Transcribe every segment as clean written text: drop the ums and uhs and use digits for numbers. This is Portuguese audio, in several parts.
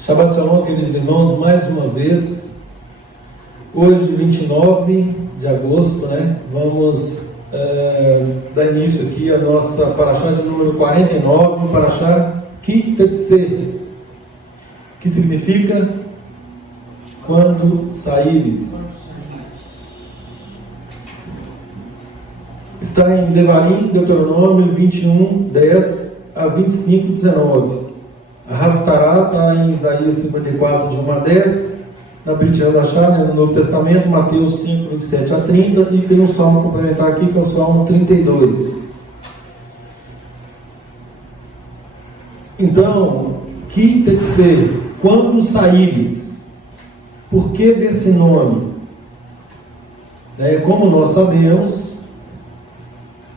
Shabbat Shalom, queridos irmãos, mais uma vez. Hoje, 29 de agosto, vamos dar início aqui à nossa Parashá de número 49, Parashá Ki Tetzeh, que significa quando saíres. Está em Devarim, Deuteronômio 21, 10 a 25, 19. A Haftarah está em Isaías 54, de 1 a 10, na Brit Hadashah, no Novo Testamento, Mateus 5, 27 a 30, e tem um salmo complementar aqui, que é o Salmo 32. Então, Ki Tetzeh, quando saíres. Por que desse nome? Como nós sabemos,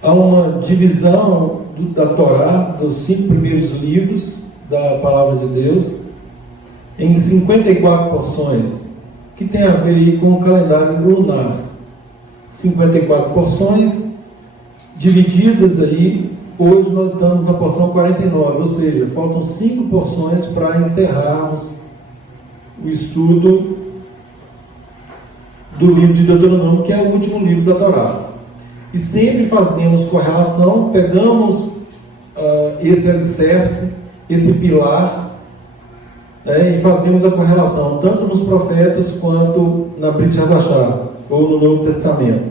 há uma divisão da Torá, dos 5 primeiros livros da Palavra de Deus, em 54 porções, que tem a ver aí com o calendário lunar. 54 porções, divididas aí. Hoje nós estamos na porção 49, ou seja, faltam 5 porções para encerrarmos o estudo do livro de Deuteronômio, que é o último livro da Torá. E sempre fazemos correlação, pegamos esse alicerce, esse pilar, e fazemos a correlação tanto nos profetas quanto na Brit Hadashah, ou no Novo Testamento.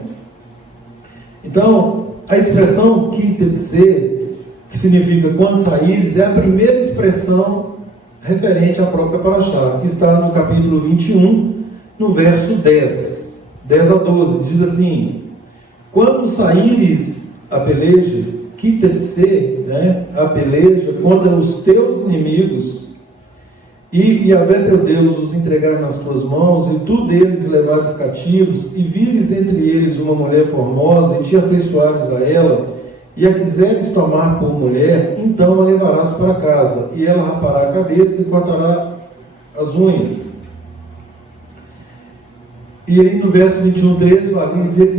Então, a exprão Ki Tetzeh, que significa quando saíres, é a primeira expressão referente à própria Parashá, que está no capítulo 21, no verso 10 a 12, diz assim: quando saíres a peleja, Ki Tetzeh, a peleja contra os teus inimigos, e Yahvé teu Deus os entregar nas tuas mãos, e tu deles levares cativos, e vires entre eles uma mulher formosa, e te afeiçoares a ela, e a quiseres tomar por mulher, então a levarás para casa, e ela rapará a cabeça e cortará as unhas. E aí no verso 21, 13,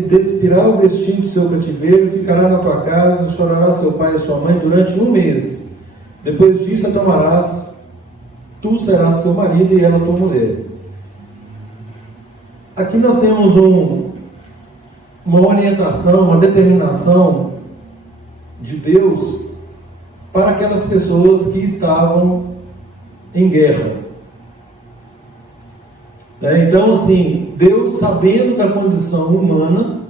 despirá o destino do seu cativeiro, ficará na tua casa, chorará seu pai e sua mãe durante 1 mês. Depois disso a tomarás, tu serás seu marido e ela tua mulher. Aqui nós temos uma orientação, uma determinação de Deus para aquelas pessoas que estavam em guerra. Então, assim, Deus, sabendo da condição humana,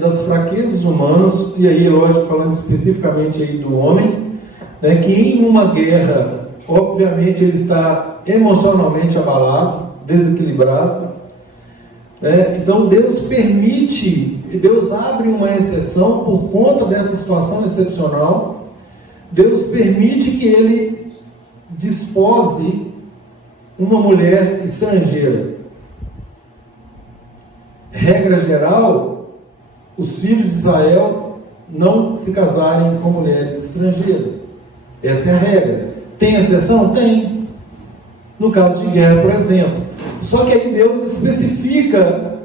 das fraquezas humanas, e aí, lógico, falando especificamente aí do homem, que em uma guerra, obviamente, ele está emocionalmente abalado, desequilibrado. Então, Deus permite, Deus abre uma exceção por conta dessa situação excepcional. Deus permite que ele despose uma mulher estrangeira. Regra geral, os filhos de Israel não se casarem com mulheres estrangeiras. Essa é a regra. Tem exceção? Tem. No caso de guerra, por exemplo. Só que aí Deus especifica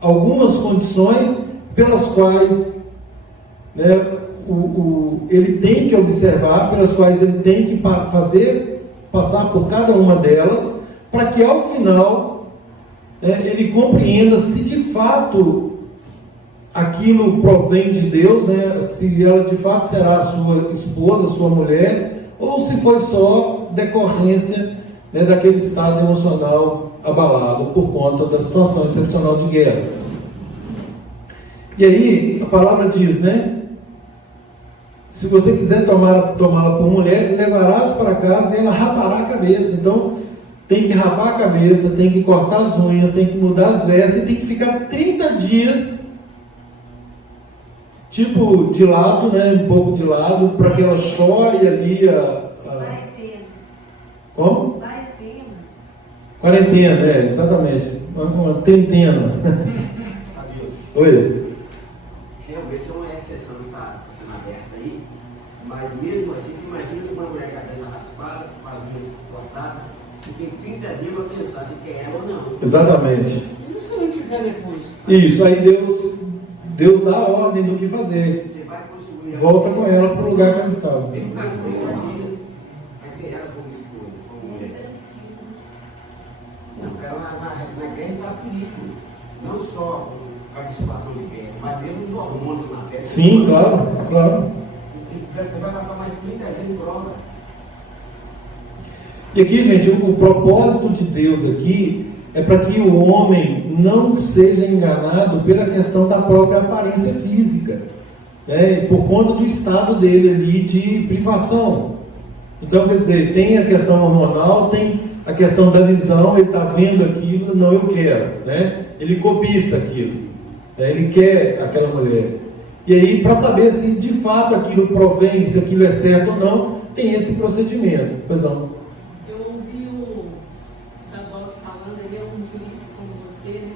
algumas condições pelas quais ele tem que observar, pelas quais ele tem que passar por cada uma delas, para que ao final ele compreenda se de fato aquilo provém de Deus, se ela de fato será a sua esposa, a sua mulher, ou se foi só decorrência daquele estado emocional abalado por conta da situação excepcional de guerra. E aí a palavra diz, se você quiser tomá-la por mulher, levarás para casa e ela rapará a cabeça. Então, tem que rapar a cabeça, tem que cortar as unhas, tem que mudar as vestes, e tem que ficar 30 dias, tipo, de lado, um pouco de lado, para que ela chore ali Quarentena. Como? Quarentena. Quarentena, exatamente. Uma trintena. Oi. Realmente é uma exceção que está sendo aberta aí, mas mesmo assim, se imagina uma mulher com a cabeça raspada, com as unhas cortadas, que tem 30 dias para pensar se quer ela ou não. Exatamente. E se não quiser depois? Isso, aí Deus dá a ordem do que fazer. Você vai construir. Volta com ela para o lugar que ela estava. Mesmo com as 30 dias, vai ter ela como esposa, como mulher. físico, não só a participação de guerra, mas mesmo os hormônios na pele. Sim, claro, claro. Vai passar mais 30 dias em prova. E aqui, gente, o propósito de Deus aqui é para que o homem não seja enganado pela questão da própria aparência física, né? Por conta do estado dele ali de privação. Então, quer dizer, tem a questão hormonal, tem a questão da visão, ele está vendo aquilo, não, eu quero, né? Ele cobiça aquilo, né? Ele quer aquela mulher. E aí, para saber se de fato aquilo provém, se aquilo é certo ou não, tem esse procedimento. Pois não? Eu ouvi o Sadoc falando, ele é um juiz como você, né?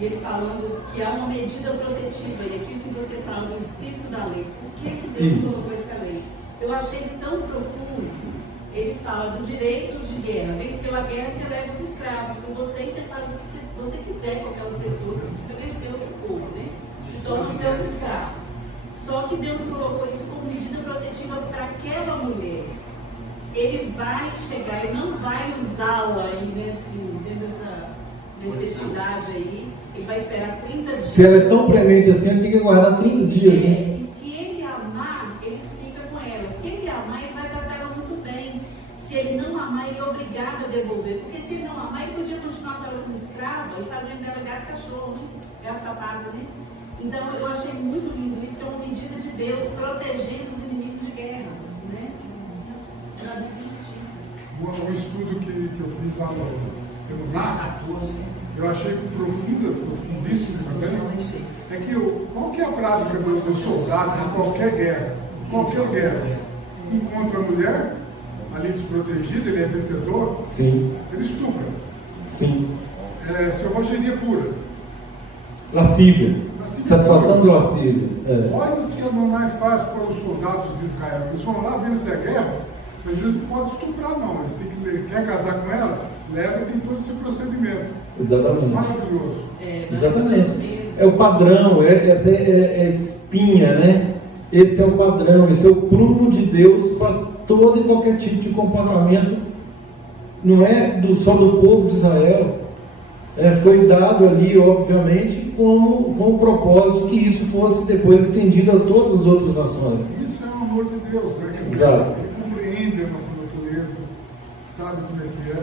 E ele falando que há uma medida protetiva, e aquilo que você fala no espírito da lei, por que Deus colocou essa lei? Eu achei tão profundo. Ele fala do direito de guerra. Venceu a guerra, você leva os escravos com você e você faz o que você quiser com aquelas pessoas que você venceu outro povo, né? Se tornam seus escravos. Só que Deus colocou isso como medida protetiva para aquela mulher. Ele vai chegar e não vai usá-la aí, né, assim, dentro dessa necessidade aí. Ele vai esperar 30 dias. Se ela é tão premente assim, ele tem que aguardar 30 dias, né? E se ele amar, ele fica com ela. Se ele amar, ele vai tratar ela muito bem. Se ele não amar, ele é obrigado a devolver. Porque se ele não amar, ele podia continuar com ela como escrava e fazendo dela gato e cachorro, né? Gato sapato, né? Então eu achei muito lindo isso, que é uma medida de Deus protegendo os inimigos de guerra, né? Trazendo justiça. Um estudo que eu fiz lá pelo NAR, eu achei profundíssimo também, é que qual que é a prática dos soldados em qualquer guerra? Qualquer guerra. Encontra a mulher, ali desprotegida, ele é vencedor, Sim. ele estupra. Sim. Selvageria pura. Lascívia. Satisfação de lascívia. Olha o que a Adonai faz para os soldados de Israel. Eles vão lá vencer a guerra, mas eles não podem estuprar, não. Eles têm que quer casar com ela, leva e tem todo esse procedimento. Exatamente. Maravilhoso. Exatamente. É o padrão, essa é a espinha, né? Esse é o padrão, esse é o prumo de Deus para todo e qualquer tipo de comportamento. Não é só do povo de Israel. Foi dado ali, obviamente, com o propósito que isso fosse depois estendido a todas as outras nações. Isso é o amor de Deus, né? Exato. Ele compreende a nossa natureza, sabe como é que é,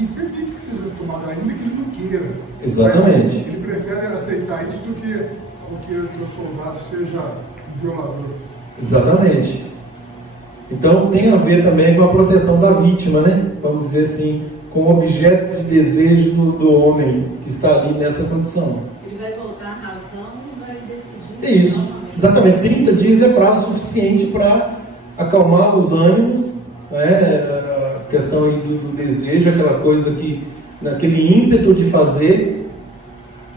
e permite que seja tomado, ainda que ele não queira. Exatamente. Mas ele prefere aceitar isso do que o soldado seja um violador. Exatamente. Então tem a ver também com a proteção da vítima, né? Vamos dizer assim, com o objeto de desejo do homem que está ali nessa condição. Ele vai voltar à razão e vai decidir. É isso, exatamente. 30 dias é prazo suficiente para acalmar os ânimos, né? A questão aí do desejo, aquela coisa que, naquele ímpeto de fazer,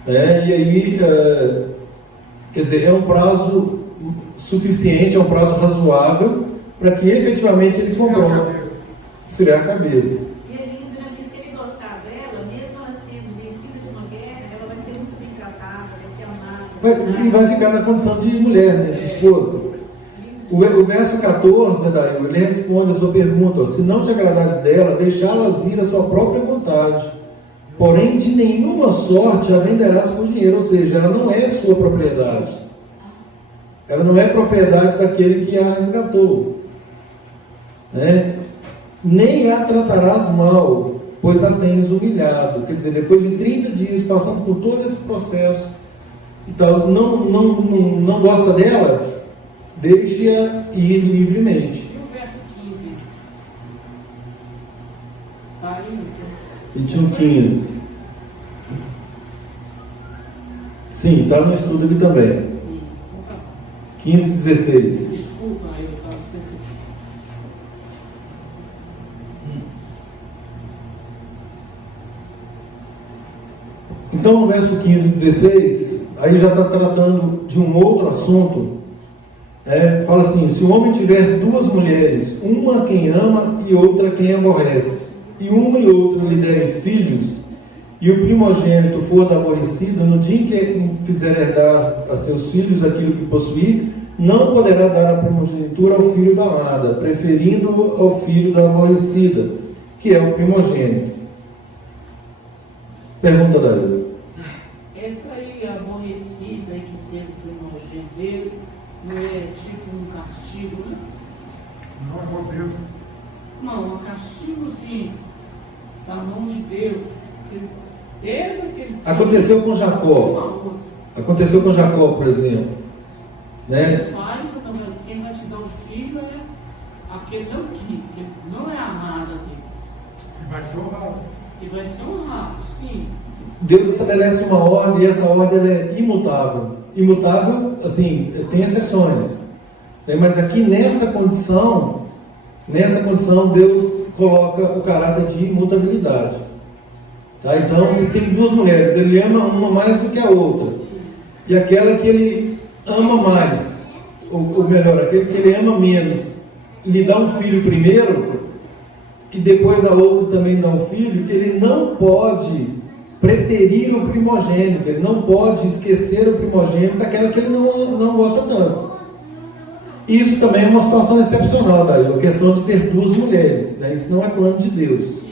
né? E aí, quer dizer, é um prazo suficiente, é um prazo razoável para que efetivamente ele comprove. Esfriar a cabeça. E é lindo, né? Porque se ele gostar dela, mesmo ela sendo vencida de uma guerra, ela vai ser muito bem tratada, vai ser amada. E vai ficar na condição de mulher, né? De esposa. O verso 14, Daí, ele responde a sua pergunta: ó, se não te agradares dela, deixá-las ir à sua própria vontade. Porém, de nenhuma sorte a venderás por dinheiro, ou seja, ela não é sua propriedade. Ela não é propriedade daquele que a resgatou. Né? Nem a tratarás mal, pois a tens humilhado. Quer dizer, depois de 30 dias, passando por todo esse processo, então não gosta dela, deixe-a ir livremente. E o verso 15? Está aí, Tinha 15. Sim, está no estudo aqui também. Sim. 15 e 16. Desculpa, eu estava pensando. Então, no verso 15 e 16, aí já está tratando de um outro assunto. Fala assim: se o homem tiver duas mulheres, uma a quem ama e outra a quem aborrece, e uma e outra lhe derem filhos, e o primogênito for da aborrecida, no dia em que fizer herdar a seus filhos aquilo que possuir, não poderá dar a primogenitura ao filho da amada, preferindo-o ao filho da aborrecida, que é o primogênito. Pergunta daí. Essa aí aborrecida aí que teve primogênito dele, não é tipo um castigo, né? Não é uma bênção. Não, um castigo sim, da mão de Deus. Ele teve aquele. Aconteceu com Jacó. Aconteceu com Jacó, por exemplo. Né? Quem vai te dar o filho é aquele daqui, que não é amado dele. E vai ser honrado. E vai ser honrado, sim. Deus estabelece uma ordem e essa ordem ela é imutável. Imutável, assim, tem exceções. Né? Mas aqui nessa condição, Deus coloca o caráter de imutabilidade. Tá? Então, se tem duas mulheres, ele ama uma mais do que a outra. E aquela que ele ama mais, ou melhor, aquele que ele ama menos, lhe dá um filho primeiro, e depois a outra também dá um filho, ele não pode preterir o primogênito, ele não pode esquecer o primogênito daquela que ele não gosta tanto. Isso também é uma situação excepcional, daí, a questão de ter duas mulheres, né? Isso não é plano de Deus.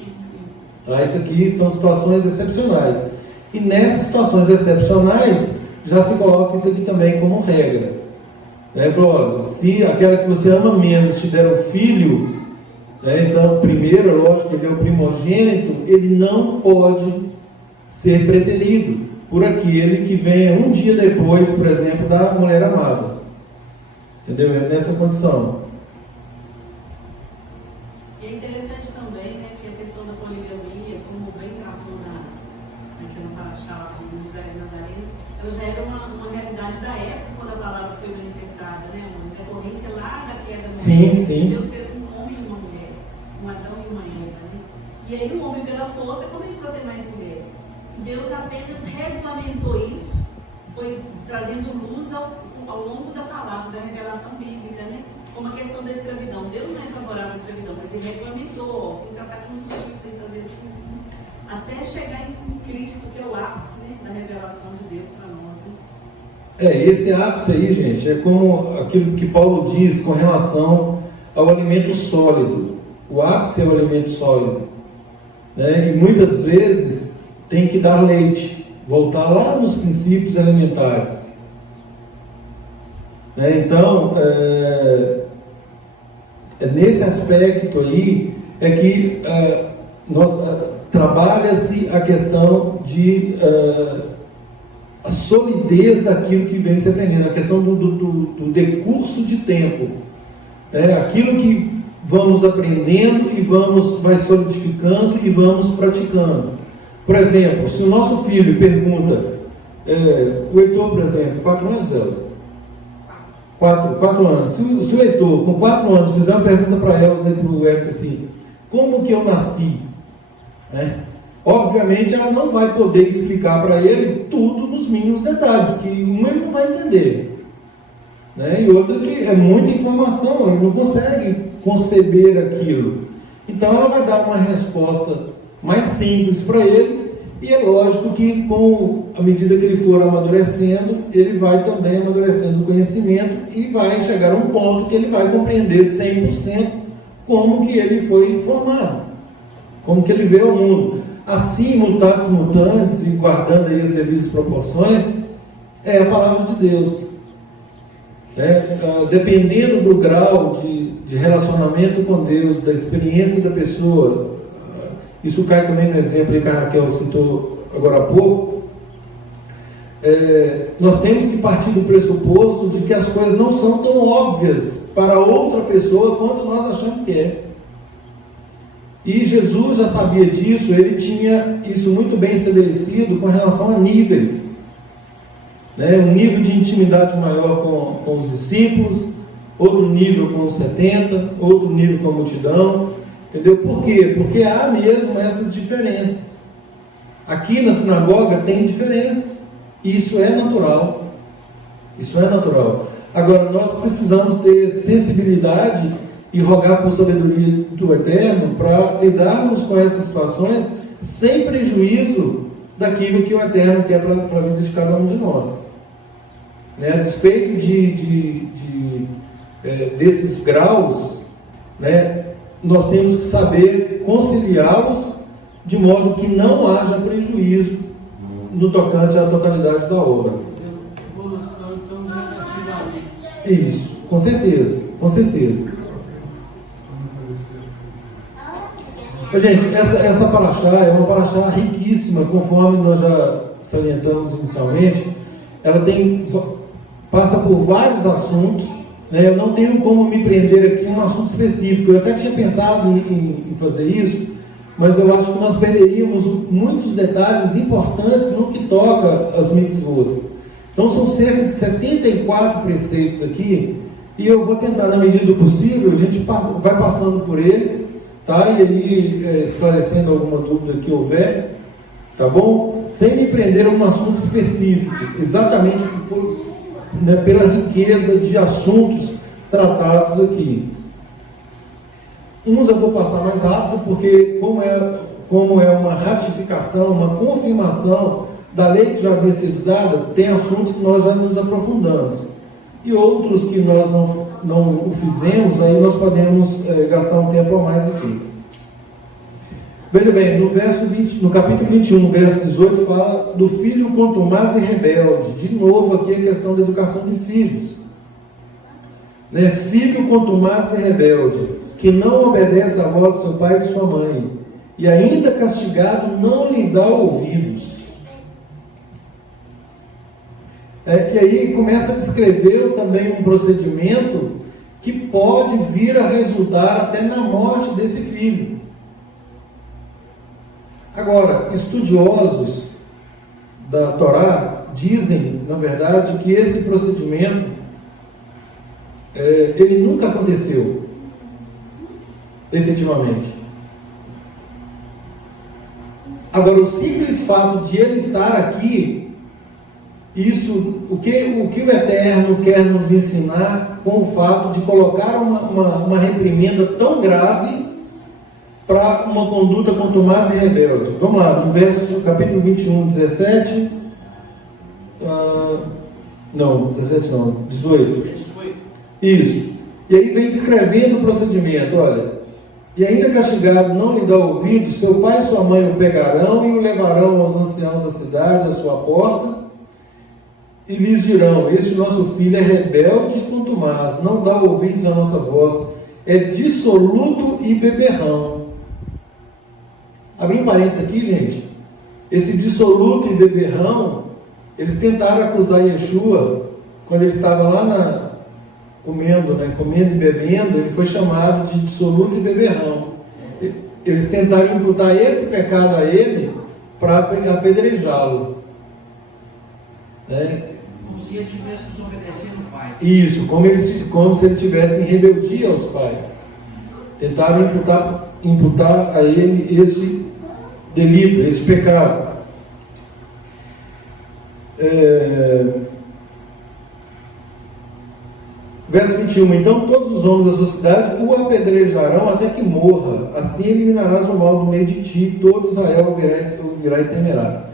Tá? Isso aqui são situações excepcionais. E nessas situações excepcionais, já se coloca isso aqui também como regra. Né? Falou, olha, se aquela que você ama menos te der um filho, né? Então, primeiro, lógico, ele é o primogênito, ele não pode ser preterido por aquele que venha um dia depois, por exemplo, da mulher amada. Entendeu? É nessa condição. E é interessante também, né, que a questão da poligamia, como bem tratou aqui no Paraxá, no livro de Nazareno, ela já era uma realidade da época quando a palavra foi manifestada, né? Uma decorrência lá da queda da mulher. Sim. Deus fez um homem e uma mulher, um Adão e uma Eva, né? E aí o homem, pela força, começou a ter mais mulheres. Deus apenas regulamentou isso, foi trazendo luz ao longo da palavra, da revelação bíblica, né? Como a questão da escravidão. Deus não é favorável à escravidão, mas ele regulamentou, tem que tratar com justiça e fazer assim, até chegar em Cristo, que é o ápice, né, da revelação de Deus para nós, né? Esse ápice aí, gente, é como aquilo que Paulo diz com relação ao alimento sólido. O ápice é o alimento sólido. Né? E muitas vezes tem que dar leite, voltar lá nos princípios elementares. Então, nesse aspecto aí, é que trabalha-se a questão de a solidez daquilo que vem se aprendendo, a questão do decurso de tempo. Aquilo que vamos aprendendo e vai solidificando e vamos praticando. Por exemplo, se o nosso filho pergunta, o Heitor, por exemplo, 4 anos, Elza? 4 anos. Se o Heitor, com 4 anos, fizer uma pergunta para a Elza e para o Hector assim, como que eu nasci? Obviamente ela não vai poder explicar para ele tudo nos mínimos detalhes, que um ele não vai entender. E outra que é muita informação, ele não consegue conceber aquilo. Então ela vai dar uma resposta mais simples para ele, e é lógico que à medida que ele for amadurecendo, ele vai também amadurecendo o conhecimento e vai chegar a um ponto que ele vai compreender 100% como que ele foi formado, como que ele vê o mundo. Assim, mutatis mutandis, e guardando aí as devidas proporções, é a palavra de Deus. Dependendo do grau de relacionamento com Deus, da experiência da pessoa, isso cai também no exemplo que a Raquel citou agora há pouco, nós temos que partir do pressuposto de que as coisas não são tão óbvias para outra pessoa quanto nós achamos que é. E Jesus já sabia disso, ele tinha isso muito bem estabelecido com relação a níveis. Um nível de intimidade maior com os discípulos, outro nível com os 70, outro nível com a multidão. Entendeu? Por quê? Porque há mesmo essas diferenças. Aqui na sinagoga tem diferenças. E isso é natural. Isso é natural. Agora, nós precisamos ter sensibilidade e rogar por sabedoria do Eterno para lidarmos com essas situações sem prejuízo daquilo que o Eterno quer para a vida de cada um de nós. A despeito desses graus, nós temos que saber conciliá-los de modo que não haja prejuízo no tocante à totalidade da obra. Evolução, então, negativamente. Isso, com certeza, com certeza. Gente, essa paraxá é uma paraxá riquíssima, conforme nós já salientamos inicialmente. Ela passa por vários assuntos, né? Eu não tenho como me prender aqui em um assunto específico. Eu até tinha pensado em fazer isso, mas eu acho que nós perderíamos muitos detalhes importantes no que toca as mitzvot. Então são cerca de 74 preceitos aqui, e eu vou tentar, na medida do possível, a gente vai passando por eles, tá? E aí esclarecendo alguma dúvida que houver, tá bom? Sem me prender a um assunto específico, exatamente pela riqueza de assuntos tratados aqui. Uns eu vou passar mais rápido, porque como é uma ratificação, uma confirmação da lei que já havia sido dada, tem assuntos que nós já nos aprofundamos. E outros que nós não o fizemos, aí nós podemos gastar um tempo a mais aqui. Veja bem, no capítulo 21, verso 18, fala do filho contumaz e rebelde. De novo aqui a questão da educação de filhos. Né? Filho contumaz e rebelde, que não obedece à voz de seu pai e de sua mãe, e ainda castigado não lhe dá ouvidos. E aí começa a descrever também um procedimento que pode vir a resultar até na morte desse filho. Agora, estudiosos da Torá dizem, na verdade, que esse procedimento ele nunca aconteceu, efetivamente. Agora, o simples fato de ele estar aqui, o que o Eterno quer nos ensinar com o fato de colocar uma reprimenda tão grave para uma conduta contumaz e rebelde. Vamos lá, no capítulo 21, 17. Não, 17 não, 18. Isso. E aí vem descrevendo o procedimento, olha. E ainda castigado não lhe dá ouvido, seu pai e sua mãe o pegarão e o levarão aos anciãos da cidade, à sua porta, e lhes dirão: este nosso filho é rebelde e contumaz, não dá ouvidos à nossa voz, é dissoluto e beberrão. Abri um parênteses aqui, gente. Esse dissoluto e beberrão, eles tentaram acusar Yeshua, quando ele estava lá comendo e bebendo, ele foi chamado de dissoluto e beberrão. Eles tentaram imputar esse pecado a ele para apedrejá-lo. Como se ele estivesse desobedecendo o pai. Isso, como se ele estivesse em rebeldia aos pais. Tentaram imputar a ele esse delito, esse pecado. Verso 21, então todos os homens da sua cidade o apedrejarão até que morra, assim eliminarás o mal do meio de ti, todo Israel o virá e temerá.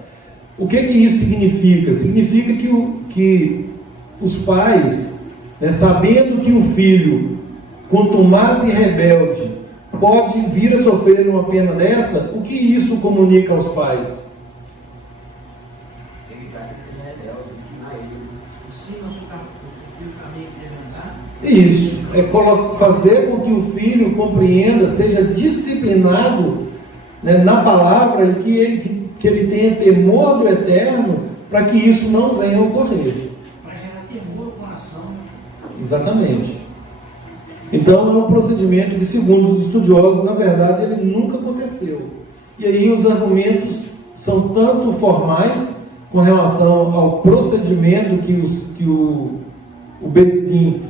O que isso significa? Significa que os pais, sabendo que o filho contumaz e rebelde pode vir a sofrer uma pena dessa, o que isso comunica aos pais? Evitar que seja rebelde, ensinar ele. Ensina o filho caminho que deve andar. Isso, é fazer com que o filho compreenda, seja disciplinado na palavra e que ele tenha temor do Eterno, para que isso não venha a ocorrer. Para gerar temor no coração. Exatamente. Então é um procedimento que, segundo os estudiosos, na verdade ele nunca aconteceu. E aí os argumentos são tanto formais, com relação ao procedimento que o Beit-Din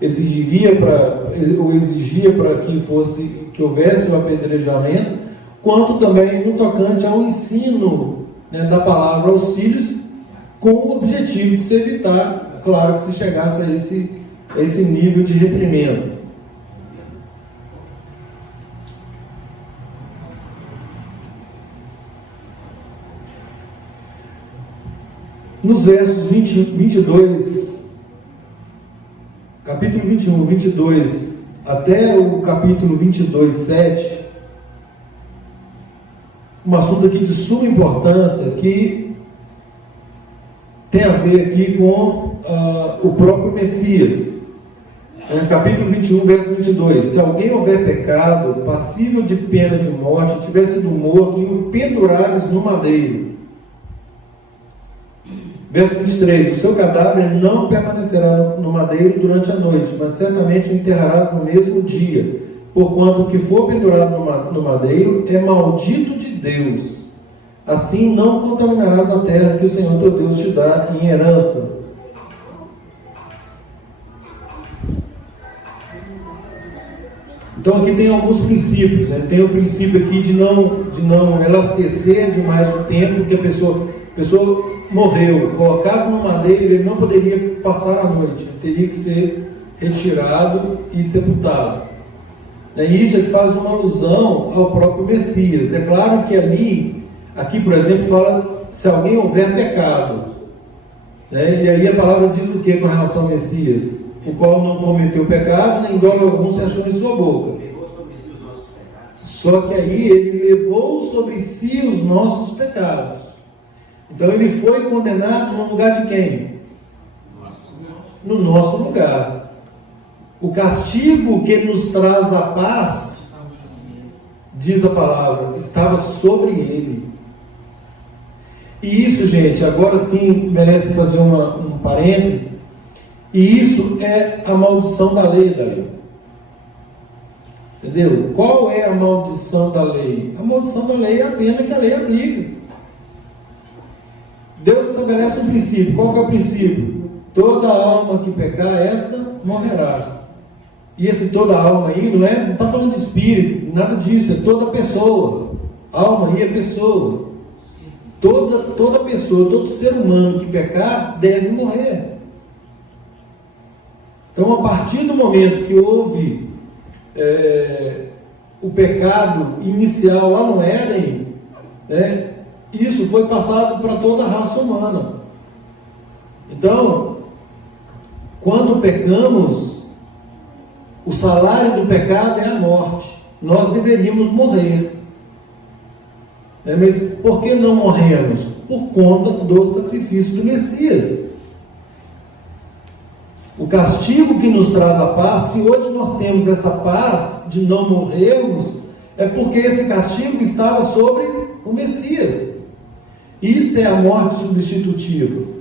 exigia para que houvesse o apedrejamento, quanto também no tocante ao ensino da palavra aos filhos, com o objetivo de se evitar, claro, que se chegasse a esse nível de reprimenda. Nos versos 22, capítulo 21, 22, até o capítulo 22, 7, um assunto aqui de suma importância que tem a ver aqui com o próprio Messias. Capítulo 21, verso 22. Se alguém houver pecado, passível de pena de morte, tiver sido morto e o pendurares no madeiro. Verso 23. O seu cadáver não permanecerá no madeiro durante a noite, mas certamente o enterrarás no mesmo dia, porquanto o que for pendurado no madeiro é maldito de Deus. Assim não contaminarás a terra que o Senhor teu Deus te dá em herança. Então aqui tem alguns princípios, né? Tem o princípio aqui de não enlasquecer demais o tempo que a pessoa morreu, colocado no madeiro, ele não poderia passar a noite, ele teria que ser retirado e sepultado. E isso aqui faz uma alusão ao próprio Messias. É claro que aqui por exemplo, fala se alguém houver pecado, né? E aí a palavra diz o que com relação ao Messias? O qual não cometeu pecado, nem dolo algum se achou em sua boca. Levou sobre si os nossos pecados. Só que aí ele levou sobre si os nossos pecados. Então ele foi condenado no lugar de quem? No nosso lugar. O castigo que nos traz a paz, diz a palavra, estava sobre ele. E isso, gente, agora sim merece fazer um parêntese. E isso é a maldição da lei, Dario. Entendeu? Qual é a maldição da lei? A maldição da lei é a pena que a lei aplica. Deus estabelece um princípio. Qual que é o princípio? Toda alma que pecar, esta morrerá. E esse toda alma aí não está falando de espírito, nada disso, é toda pessoa. Alma aí é pessoa. Toda pessoa, todo ser humano que pecar deve morrer. Então, a partir do momento que houve o pecado inicial lá no Éden, isso foi passado para toda a raça humana. Então, quando pecamos, o salário do pecado é a morte. Nós deveríamos morrer. Mas por que não morremos? Por conta do sacrifício do Messias. O castigo que nos traz a paz, se hoje nós temos essa paz de não morrermos, é porque esse castigo estava sobre o Messias. Isso é a morte substitutiva.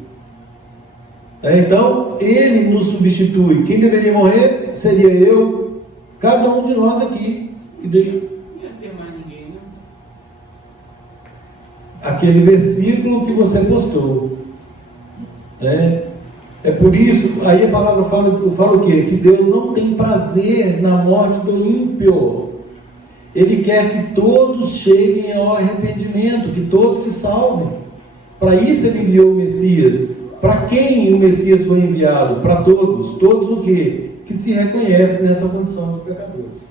Então, ele nos substitui. Quem deveria morrer seria eu, cada um de nós aqui. Não ia ter mais ninguém, né? Aquele versículo que você postou. É por isso, aí a palavra fala o quê? Que Deus não tem prazer na morte do ímpio. Ele quer que todos cheguem ao arrependimento, que todos se salvem. Para isso ele enviou o Messias. Para quem o Messias foi enviado? Para todos. Todos o quê? Que se reconhecem nessa condição de pecadores.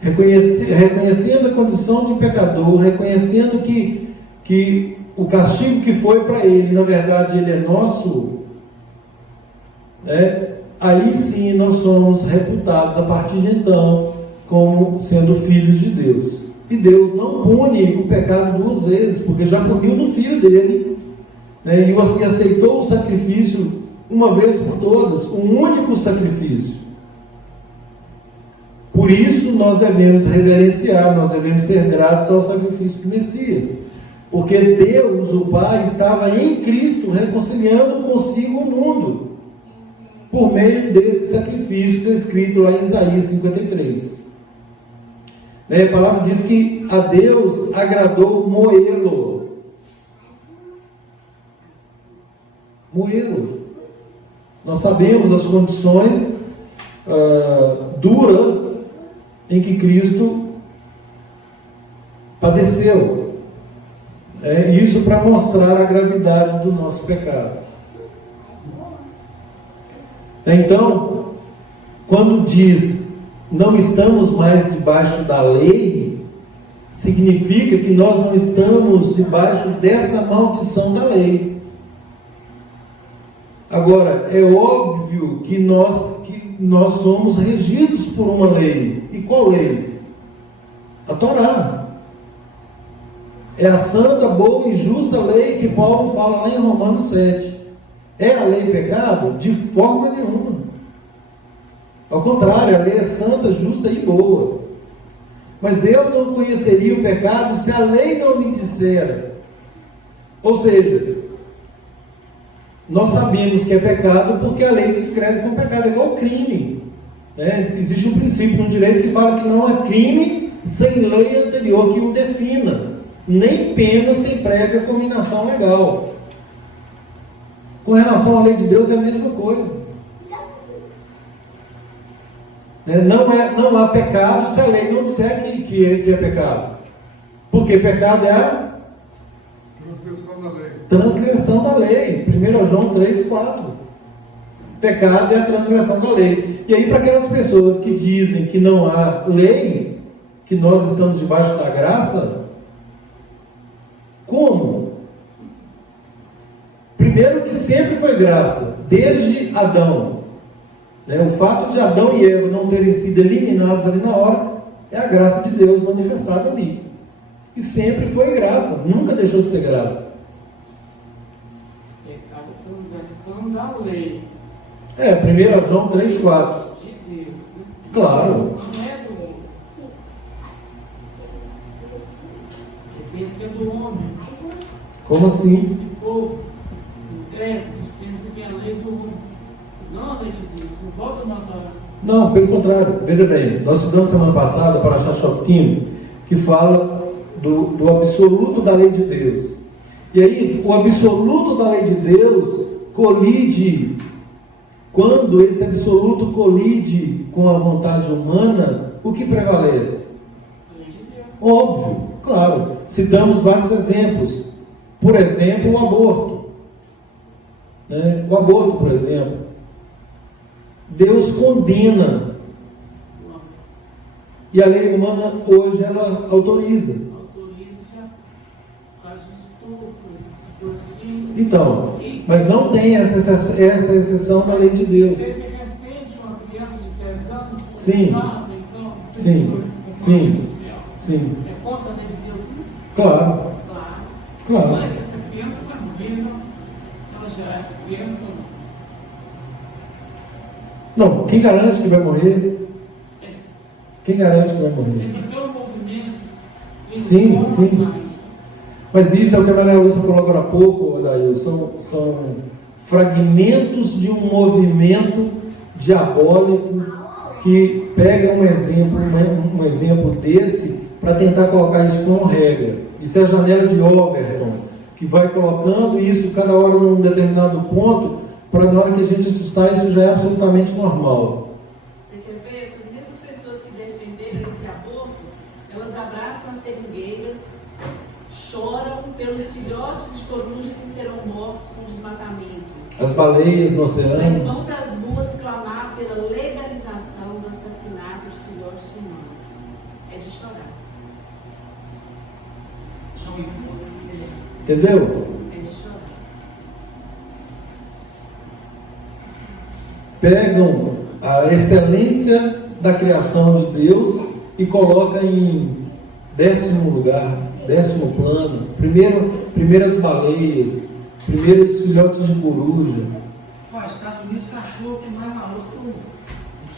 Reconhecendo a condição de pecador, reconhecendo que o castigo que foi para ele, na verdade, ele é nosso, aí sim nós somos reputados a partir de então como sendo filhos de Deus. E Deus não pune o pecado duas vezes, porque já puniu no filho dele, e aceitou o sacrifício uma vez por todas, um único sacrifício. Por isso nós devemos reverenciar, nós devemos ser gratos ao sacrifício do Messias. Porque Deus, o Pai, estava em Cristo reconciliando consigo o mundo, por meio desse sacrifício descrito lá em Isaías 53. A palavra diz que a Deus agradou moê-lo. Moê-lo. Nós sabemos as condições duras em que Cristo padeceu. Isso para mostrar a gravidade do nosso pecado. Então, quando diz não estamos mais debaixo da lei, significa que nós não estamos debaixo dessa maldição da lei. Agora, é óbvio que nós somos regidos por uma lei. E qual lei? A Torá. É a santa, boa e justa lei que Paulo fala lá em Romanos 7. É a lei pecado? De forma nenhuma. Ao contrário, a lei é santa, justa e boa. Mas eu não conheceria o pecado se a lei não me disser. Ou seja, nós sabemos que é pecado porque a lei descreve como pecado, é igual crime. Né? Existe um princípio no direito que fala que não há crime sem lei anterior que o defina, nem pena sem prévia combinação legal. Com relação à lei de Deus é a mesma coisa. Não há pecado se a lei não disser que é pecado. Porque pecado é a Transgressão da lei. transgressão da lei. 1 João 3,4. Pecado é a transgressão da lei. E aí, para aquelas pessoas que dizem que não há lei, que nós estamos debaixo da graça, como? Primeiro que sempre foi graça, desde Adão. O fato de Adão e Eva não terem sido eliminados ali na hora é a graça de Deus manifestada ali. E sempre foi graça, nunca deixou de ser graça. Pecado é transgressão da lei. 1 João 3,4. De Deus, né? Claro. Não é do homem. Ele pensa que é do homem. Como assim? Esse povo, incrédulos, pensa que é a lei do homem. Não a lei de Deus. Não volta na Torá. Não, pelo contrário. Veja bem, nós estudamos semana passada para achar Shoftim, que fala do absoluto da lei de Deus. E aí, o absoluto da lei de Deus colide. Quando esse absoluto colide com a vontade humana, o que prevalece? A lei de Deus. Óbvio, claro. Citamos vários exemplos. Por exemplo, o aborto. O aborto, por exemplo. Deus condena. E a lei humana hoje ela autoriza. Autoriza por causa de estupros, extorsivo. Então, mas não tem essa exceção da lei de Deus. Teve recente uma criança de 10 anos, Sim. forçada, então, Sim. Sim. É contra a lei de Deus? Claro. Claro. Claro. Mas essa criança vai morrer, não? Se ela gerar essa criança, não. Não, quem garante que vai morrer? Quem garante que vai morrer? Tem que ter um movimento. Sim. Mas isso é o que a Maria Lúcia falou agora há pouco, Adailson, são fragmentos de um movimento diabólico que pega um exemplo desse para tentar colocar isso como regra. Isso é a janela de Overton, que vai colocando isso cada hora num determinado ponto, para na hora que a gente assustar, isso já é absolutamente normal. Você quer ver? Essas mesmas pessoas que defenderam esse aborto, elas abraçam as seringueiras, choram pelos filhotes de coruja que serão mortos com desmatamento. As baleias no Mas oceano. vão para as ruas clamar pela legalização do assassinato de filhotes humanos. É de chorar. Entendeu? É de chorar. Pegam a excelência da criação de Deus e colocam em 10º lugar, 10º plano. Primeiras baleias, primeiros filhotes de coruja. Estados Unidos, cachorro tem mais valor que o mundo.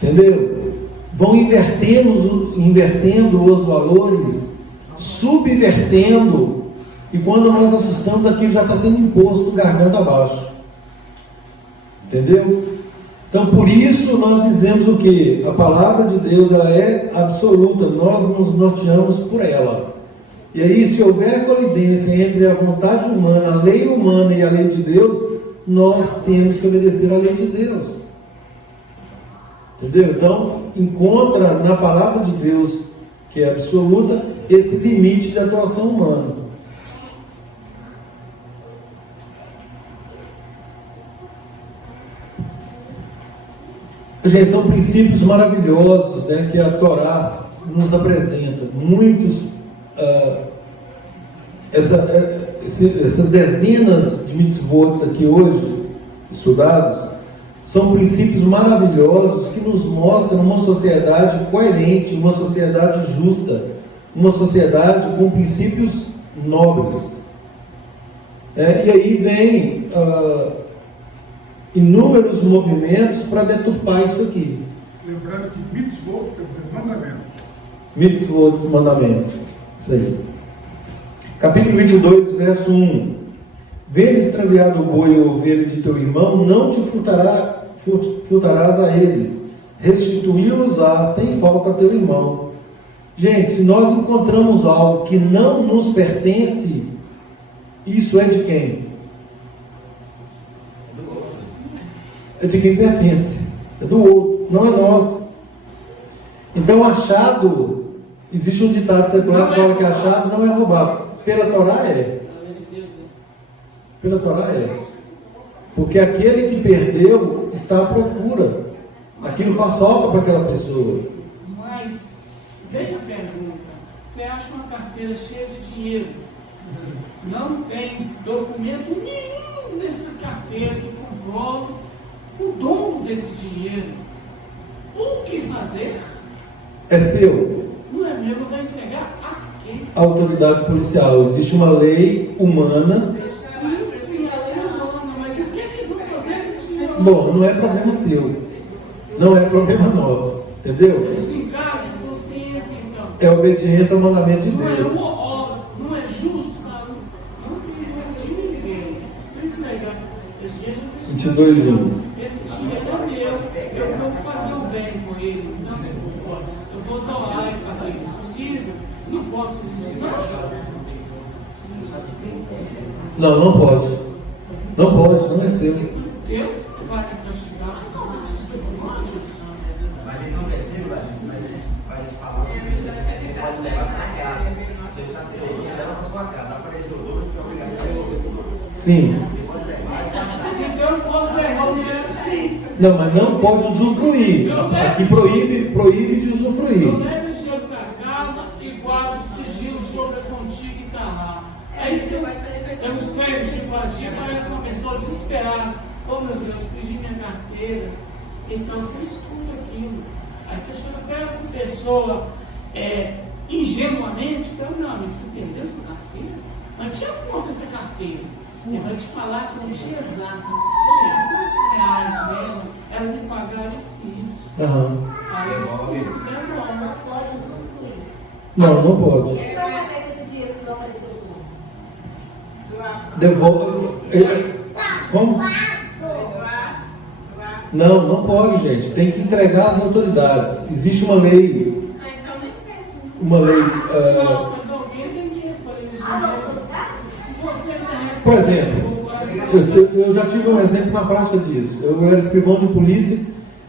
Entendeu? Vão invertendo os valores, subvertendo, e quando nós assustamos, aquilo já está sendo imposto garganta abaixo. Entendeu? Então, por isso nós dizemos o quê? A palavra de Deus ela é absoluta, nós nos norteamos por ela. E aí, se houver colidência entre a vontade humana, a lei humana e a lei de Deus, nós temos que obedecer à lei de Deus. Entendeu? Então, encontra na palavra de Deus, que é absoluta, esse limite de atuação humana. Gente, são princípios maravilhosos, né, que a Torá nos apresenta. Muitos, essas dezenas de mitzvot aqui hoje, estudados, são princípios maravilhosos que nos mostram uma sociedade coerente, uma sociedade justa, uma sociedade com princípios nobres. E aí vem inúmeros movimentos para deturpar isso aqui. Lembrando que mitzvot quer dizer mandamento. Mitzvot, mandamentos. Isso aí. Capítulo 22, verso 1. Vendo extraviado o boi ou ovelha de teu irmão, não te furtarás a eles. Restituí-los-á sem falta a teu irmão. Gente, se nós encontramos algo que não nos pertence, isso é de quem? É de quem pertence. É do outro, não é nosso. Então, achado, existe um ditado secular que fala que achado não é roubado. Pela Torá é. Pela Torá é. Porque aquele que perdeu está à procura. Aquilo faz falta para aquela pessoa. Mas, vem a pergunta: você acha uma carteira cheia de dinheiro, não tem documento nenhum nessa carteira que comprove o dono desse dinheiro, o que fazer? É seu. Não é mesmo? Vai entregar a quem? A autoridade policial. Existe uma lei humana. Sim, a lei é humana, mas o que eles vão fazer com esse dinheiro? Bom, não é problema seu. Não é problema nosso. Entendeu? Esse encargo de consciência, então. É obediência ao mandamento de Não é Deus. uma obra, não é justo, não tem dinheiro de ninguém. Você entregar. Esse dinheiro já 22:1. Esse dinheiro é meu. Eu vou fazer o bem com ele. Não, eu vou doar para quem precisa. Não posso fazer isso. Não pode. Não pode, não é seu. Mas Deus vai me castigar. Mas ele não desceu, vai se falar sobre isso. Você pode levar para casa. Você sabe que você leva para sua casa. Apareceu dois, você é obrigado a devolver. Sim. Você pode levar. Então eu posso levar o dinheiro sim. Não, mas não pode usufruir. Aqui proíbe de Eu usufruir. levo o dinheiro para casa e guardo o sigilo sobre a quantia que está lá. Aí você vai fazer uns pés de guardia, parece uma pessoa desesperada. Oh meu Deus, perdi minha carteira. Então você escuta aquilo. Aí você chega para essa pessoa ingenuamente, então, meu amigo, você perdeu sua carteira? Não tinha conta essa carteira. Ele vai te falar com o dia exato. R$200 mesmo. Ela me pagar isso. Aí você devolve. Não pode usufruir. Não O pode. que ele vai fazer com esse dinheiro se não aparecer o dono? Devolve. Como? Não pode, gente. Tem que entregar às autoridades. Existe uma lei. Uma lei. Não, mas alguém tem dinheiro para ele. Se você tem. Por exemplo, eu já tive um exemplo na prática disso. Eu era escrivão de polícia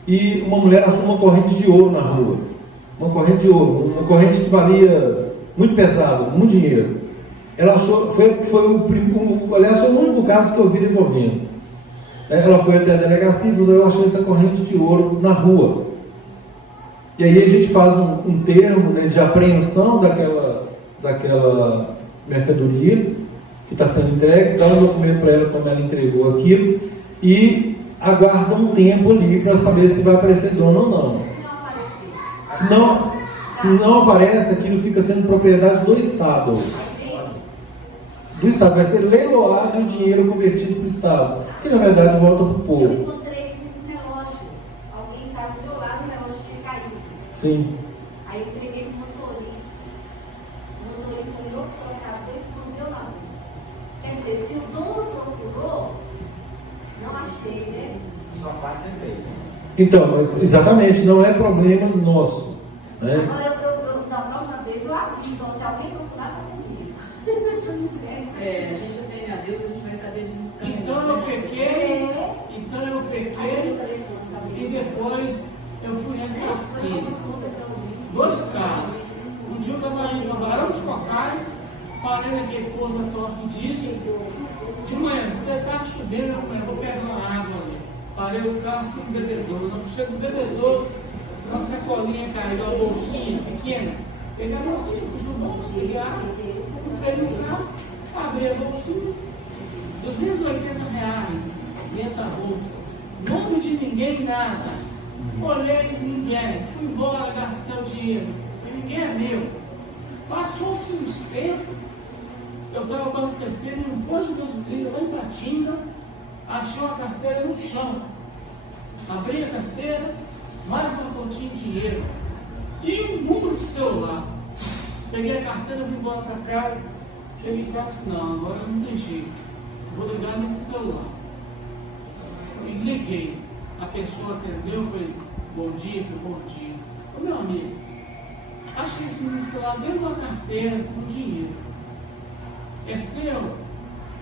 e uma mulher achou uma corrente de ouro na rua. Uma corrente de ouro. Uma corrente que valia muito pesado, muito dinheiro. Ela achou, aliás, foi o único caso que eu vi devolvendo. Ela foi até a delegacia e falou: eu achei essa corrente de ouro na rua. E aí a gente faz um termo, né, de apreensão daquela mercadoria que está sendo entregue, dá um documento para ela como ela entregou aquilo e aguarda um tempo ali para saber se vai aparecer dono ou não. Se não aparece, aquilo fica sendo propriedade do Estado. Do Estado, vai ser leiloado e o dinheiro convertido para o Estado, que na verdade volta para o Eu povo. encontrei um relógio. Alguém saiu do meu lado, o relógio tinha caído. Sim. Aí eu entreguei para o motorista. O motorista olhou para o carro e escondeu na bolsa. Quer dizer, se o dono procurou, não achei, né? Só faz sempre isso. Então, mas exatamente, não é problema nosso. Né? Agora, da próxima vez eu aviso. Então, se alguém procurar, tá comigo. A gente atende a Deus, a gente vai saber administrar. Então eu pequei, e depois eu fui ressarcido. 2 casos. Um dia eu estava indo no Barão de Cocais, parei naquele posto da Torre disso. De manhã, você está chovendo, eu vou pegar uma água ali. Parei o carro, fui no bebedouro. Não chego no bebedouro, uma sacolinha caiu, uma bolsinha pequena. Peguei a bolsinha, pus no bolso, peguei a água, entrei no carro, abri a bolsinha. R$280 dentro da bolsa. Nome de ninguém, nada. Olhei ninguém. Fui embora, gastei o dinheiro. E ninguém é meu. Passou-se uns tempos, eu estava abastecendo em um posto de gasolina lá em Patinga, achei uma carteira no chão. Abri a carteira, mais uma continha de dinheiro e um número de celular. Peguei a carteira, vim embora para casa. Cheguei em casa e disse, não, agora não tem jeito. Vou ligar nesse celular. E liguei. A pessoa atendeu, eu falei, bom dia, bom dia. Ô meu amigo, achei esse número de celular dentro de uma carteira com dinheiro. É seu?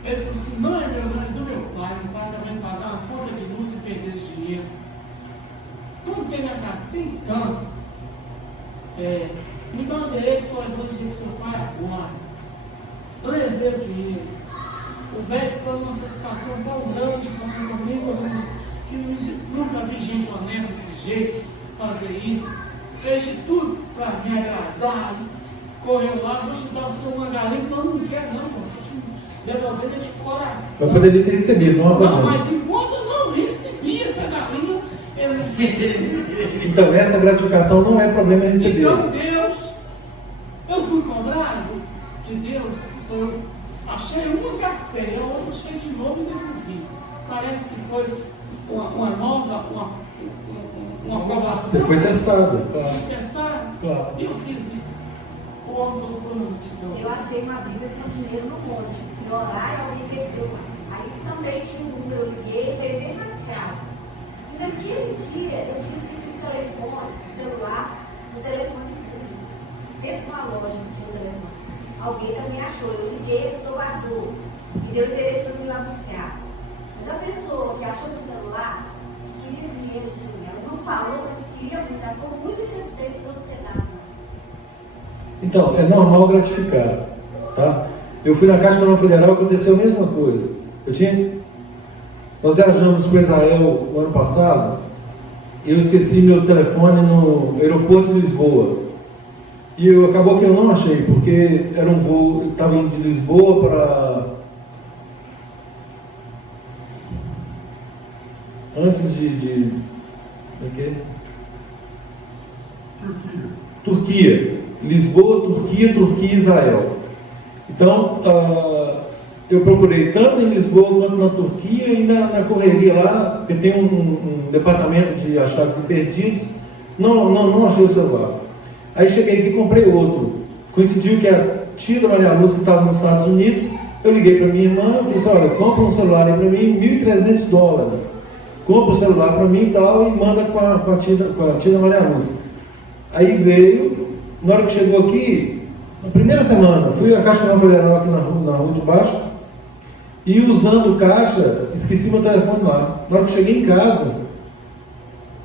Ele falou assim, não é meu, não é do meu pai. Meu pai vai pagar uma conta de luz e perder esse dinheiro. Como tem minha carteira? Tem tanto. Me dá um endereço para eu dizer que seu pai agora. Eu levei o dinheiro. O velho ficou numa satisfação tão grande falando comigo, que nunca vi gente honesta desse jeito fazer isso. Fez de tudo para me agradar. Correu lá, vou te dar só uma galinha. Falou, não quer não, estou te devolvendo de coração. Eu poderia ter recebido, não há problema. Não, mas enquanto eu não recebi essa galinha, eu não recebi. Então, essa gratificação não é problema receber. Então, Deus, eu fui cobrado de Deus. Eu achei uma, gastei, a outra achei de novo e devolvi. Parece que foi uma nova, uma aprovação. Você foi testado, claro. Testado? Claro. E eu fiz isso. O homem falou, foi muito. Eu achei uma Bíblia com dinheiro no monte. E orar, alguém perdeu. Aí também tinha um número, eu liguei e levei na casa. E naquele dia eu tinha esquecido o telefone, o celular, o telefone público. Dentro de uma loja que tinha o telefone. Alguém também achou. Eu liguei para o celular e deu endereço para mim ir lá buscar. Mas a pessoa que achou no celular queria dinheiro de cinema. Não falou, mas queria muito. Ela ficou muito insatisfeita de não ter dado. Então, é normal gratificar, tá? Eu fui na Caixa Econômica Federal, aconteceu a mesma coisa. Nós viajamos para Israel no ano passado, e eu esqueci meu telefone no aeroporto de Lisboa. E acabou que eu não achei, porque era um voo, estava indo de Lisboa para... Antes de Turquia. Lisboa, Turquia e Israel. Então, eu procurei tanto em Lisboa quanto na Turquia e na correria lá, porque tem um departamento de achados e perdidos, não achei o celular. Aí cheguei aqui e comprei outro. Coincidiu que a tia da Maria Lúcia estava nos Estados Unidos, eu liguei para minha irmã e disse, olha, compra um celular aí para mim, $1.300. Compra o celular para mim e tal, e manda com a tia da Maria Lúcia. Aí veio, na hora que chegou aqui, na primeira semana, fui à Caixa Econômica Federal aqui na rua de baixo, e usando o caixa, esqueci meu telefone lá. Na hora que cheguei em casa,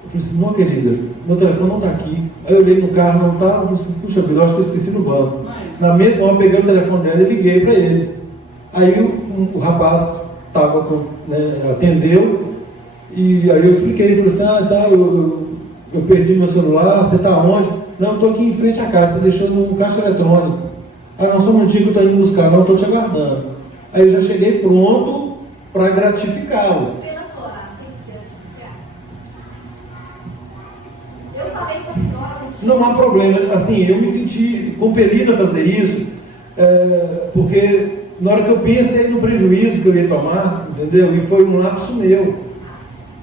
eu falei assim, não querida, meu telefone não está aqui. Aí eu olhei no carro, não estava, eu falei assim, puxa vida, eu acho que eu esqueci no banco. Na mesma hora eu peguei o telefone dela e liguei para ele. Aí o rapaz atendeu, e aí eu expliquei, falei assim, eu perdi meu celular, você está onde? Não, eu estou aqui em frente à caixa, você deixou no caixa eletrônico. Não, só um minutinho que eu estou indo buscar, não, eu estou te aguardando. Aí eu já cheguei pronto para gratificá-lo. Pela Torá, tem que gratificar. Eu falei com a senhora no dia. Não há problema, assim, eu me senti compelido a fazer isso, porque na hora que eu pensei no prejuízo que eu ia tomar, entendeu? E foi um lapso meu.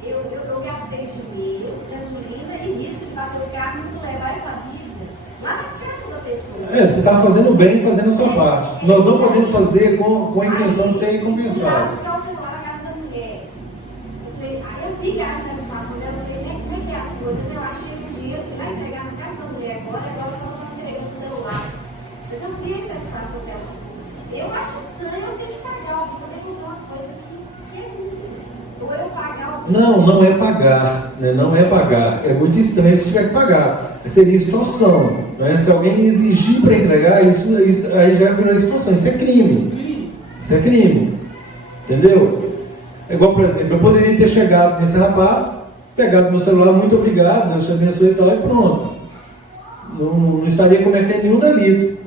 Eu gastei dinheiro, gasolina e risco de bater o carro e não levar essa Bíblia lá na casa da pessoa. Você está fazendo bem, fazendo a sua parte. Nós não podemos fazer com a intenção de ser recompensado. Buscar o celular na casa da mulher. Aí eu vi a satisfação dela, eu falei, né, como é que é as coisas? Eu achei o dinheiro, fui lá entregar na casa da mulher agora só não está entregando o celular. Mas eu vi a satisfação dela. Eu acho estranho eu ter que pagar alguém, poder comprar uma coisa que é minha. Ou eu pagar alguém. Não é pagar, né? Não é pagar. É muito estranho se tiver que pagar. Seria extorsão, né? Se alguém exigir para entregar, isso aí já virou extorsão. Isso é crime. Isso é crime. Entendeu? É igual, por exemplo, eu poderia ter chegado nesse rapaz, pegado meu celular, muito obrigado, Deus te abençoe e tal, e pronto. Não estaria cometendo nenhum delito.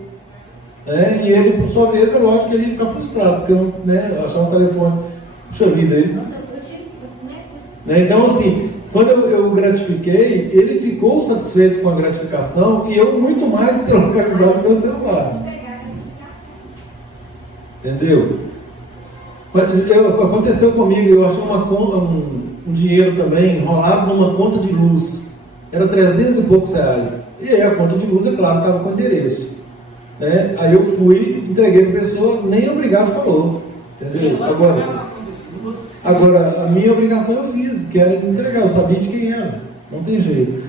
E ele, por sua vez, é lógico que ele ia ficar frustrado, porque eu achava o telefone, puxa vida, ele. Nossa, eu tive. Então, assim, quando eu gratifiquei, ele ficou satisfeito com a gratificação e eu muito mais de ter localizado meu celular. Entendeu? Aconteceu comigo, eu achei um dinheiro também enrolado numa conta de luz. Era 300 e poucos reais. E aí a conta de luz, é claro, estava com endereço. Né? Aí eu fui, entreguei para a pessoa, nem obrigado falou. Entendeu? Agora, a minha obrigação eu fiz, que era entregar, eu sabia de quem era. Não tem jeito.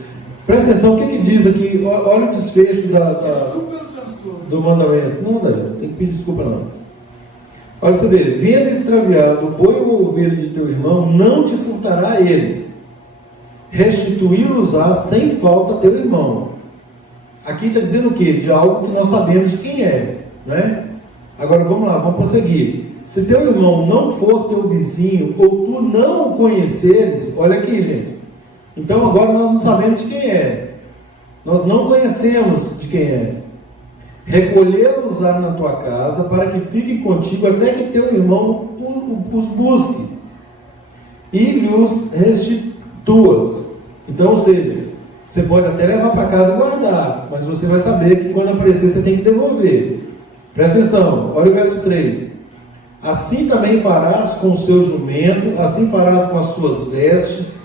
Presta atenção, o que diz aqui? Olha o desfecho do mandamento. Não, Daí, não tem que pedir desculpa não. Olha você ver, vendo extraviado o boi ou ovelha de teu irmão, não te furtará eles. Restituí-los-á sem falta teu irmão. Aqui está dizendo o quê? De algo que nós sabemos de quem é, né? Agora vamos lá, vamos prosseguir. Se teu irmão não for teu vizinho, ou tu não o conheceres, olha aqui, gente. Então agora nós não sabemos de quem é. Nós não conhecemos de quem é. Recolhê-los-á na tua casa, para que fiquem contigo até que teu irmão os busque e lhes restituas. Então, ou seja, você pode até levar para casa e guardar, mas você vai saber que quando aparecer você tem que devolver. Presta atenção, olha o verso 3. Assim também farás com o seu jumento, assim farás com as suas vestes,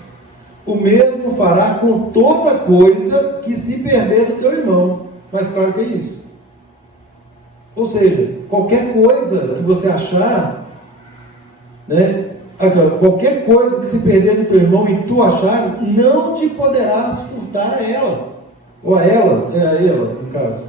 o mesmo fará com toda coisa que se perder do teu irmão. Mas claro que é isso. Ou seja, qualquer coisa que você achar, né, qualquer coisa que se perder do teu irmão e tu achares, não te poderás furtar a ela, ou a ela, no caso.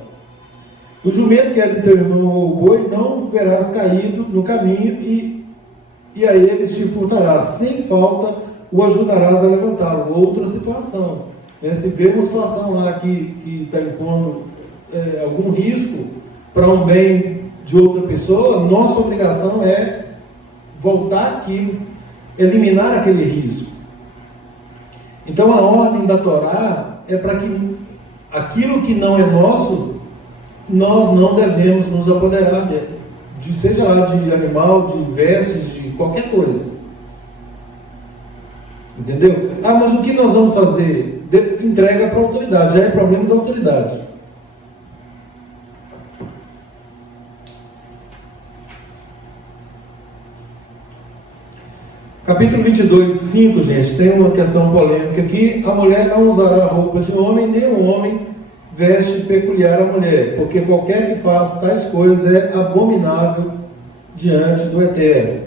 O jumento que é de teu irmão ou o boi, não verás caído no caminho, e a eles te furtarás, sem falta o ajudarás a levantá-lo. Outra situação, né? Se vê uma situação lá que está impondo algum risco para um bem de outra pessoa, nossa obrigação é voltar aquilo, eliminar aquele risco. Então a ordem da Torá é para que aquilo que não é nosso, nós não devemos nos apoderar seja lá de animal, de vestes, de qualquer coisa. Entendeu? Mas o que nós vamos fazer? Entrega para a autoridade, já é problema da autoridade. Capítulo 22, 5, gente, tem uma questão polêmica aqui. A mulher não usará roupa de homem, nem o homem veste peculiar à mulher, porque qualquer que faça tais coisas é abominável diante do Eterno.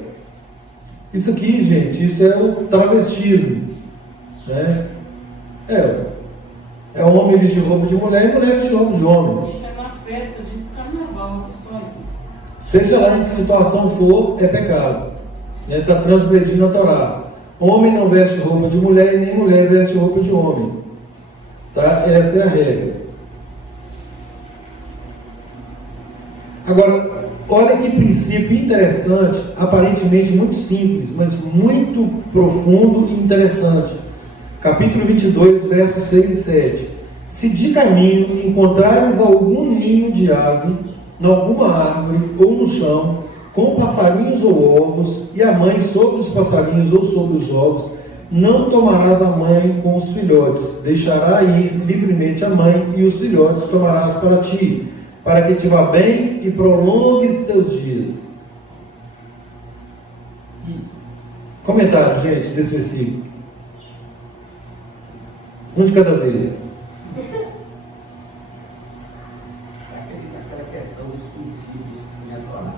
Isso aqui, gente, isso é o travestismo, né? É homem vestir roupa de mulher e mulher vestir roupa de homem. Isso é uma festa de carnaval, que só existe. Seja lá em que situação for, é pecado. Está transgredindo a Torá. Homem não veste roupa de mulher e nem mulher veste roupa de homem. Tá? Essa é a regra. Agora, olha que princípio interessante, aparentemente muito simples, mas muito profundo e interessante. Capítulo 22, versos 6 e 7. Se de caminho encontrares algum ninho de ave, em alguma árvore ou no chão, com passarinhos ou ovos, e a mãe sobre os passarinhos ou sobre os ovos, não tomarás a mãe com os filhotes, deixará ir livremente a mãe, e os filhotes tomarás para ti, para que te vá bem e prolongues teus dias. Comentário, gente, desse versículo. Um de cada vez. Aquela questão dos princípios que a Torá.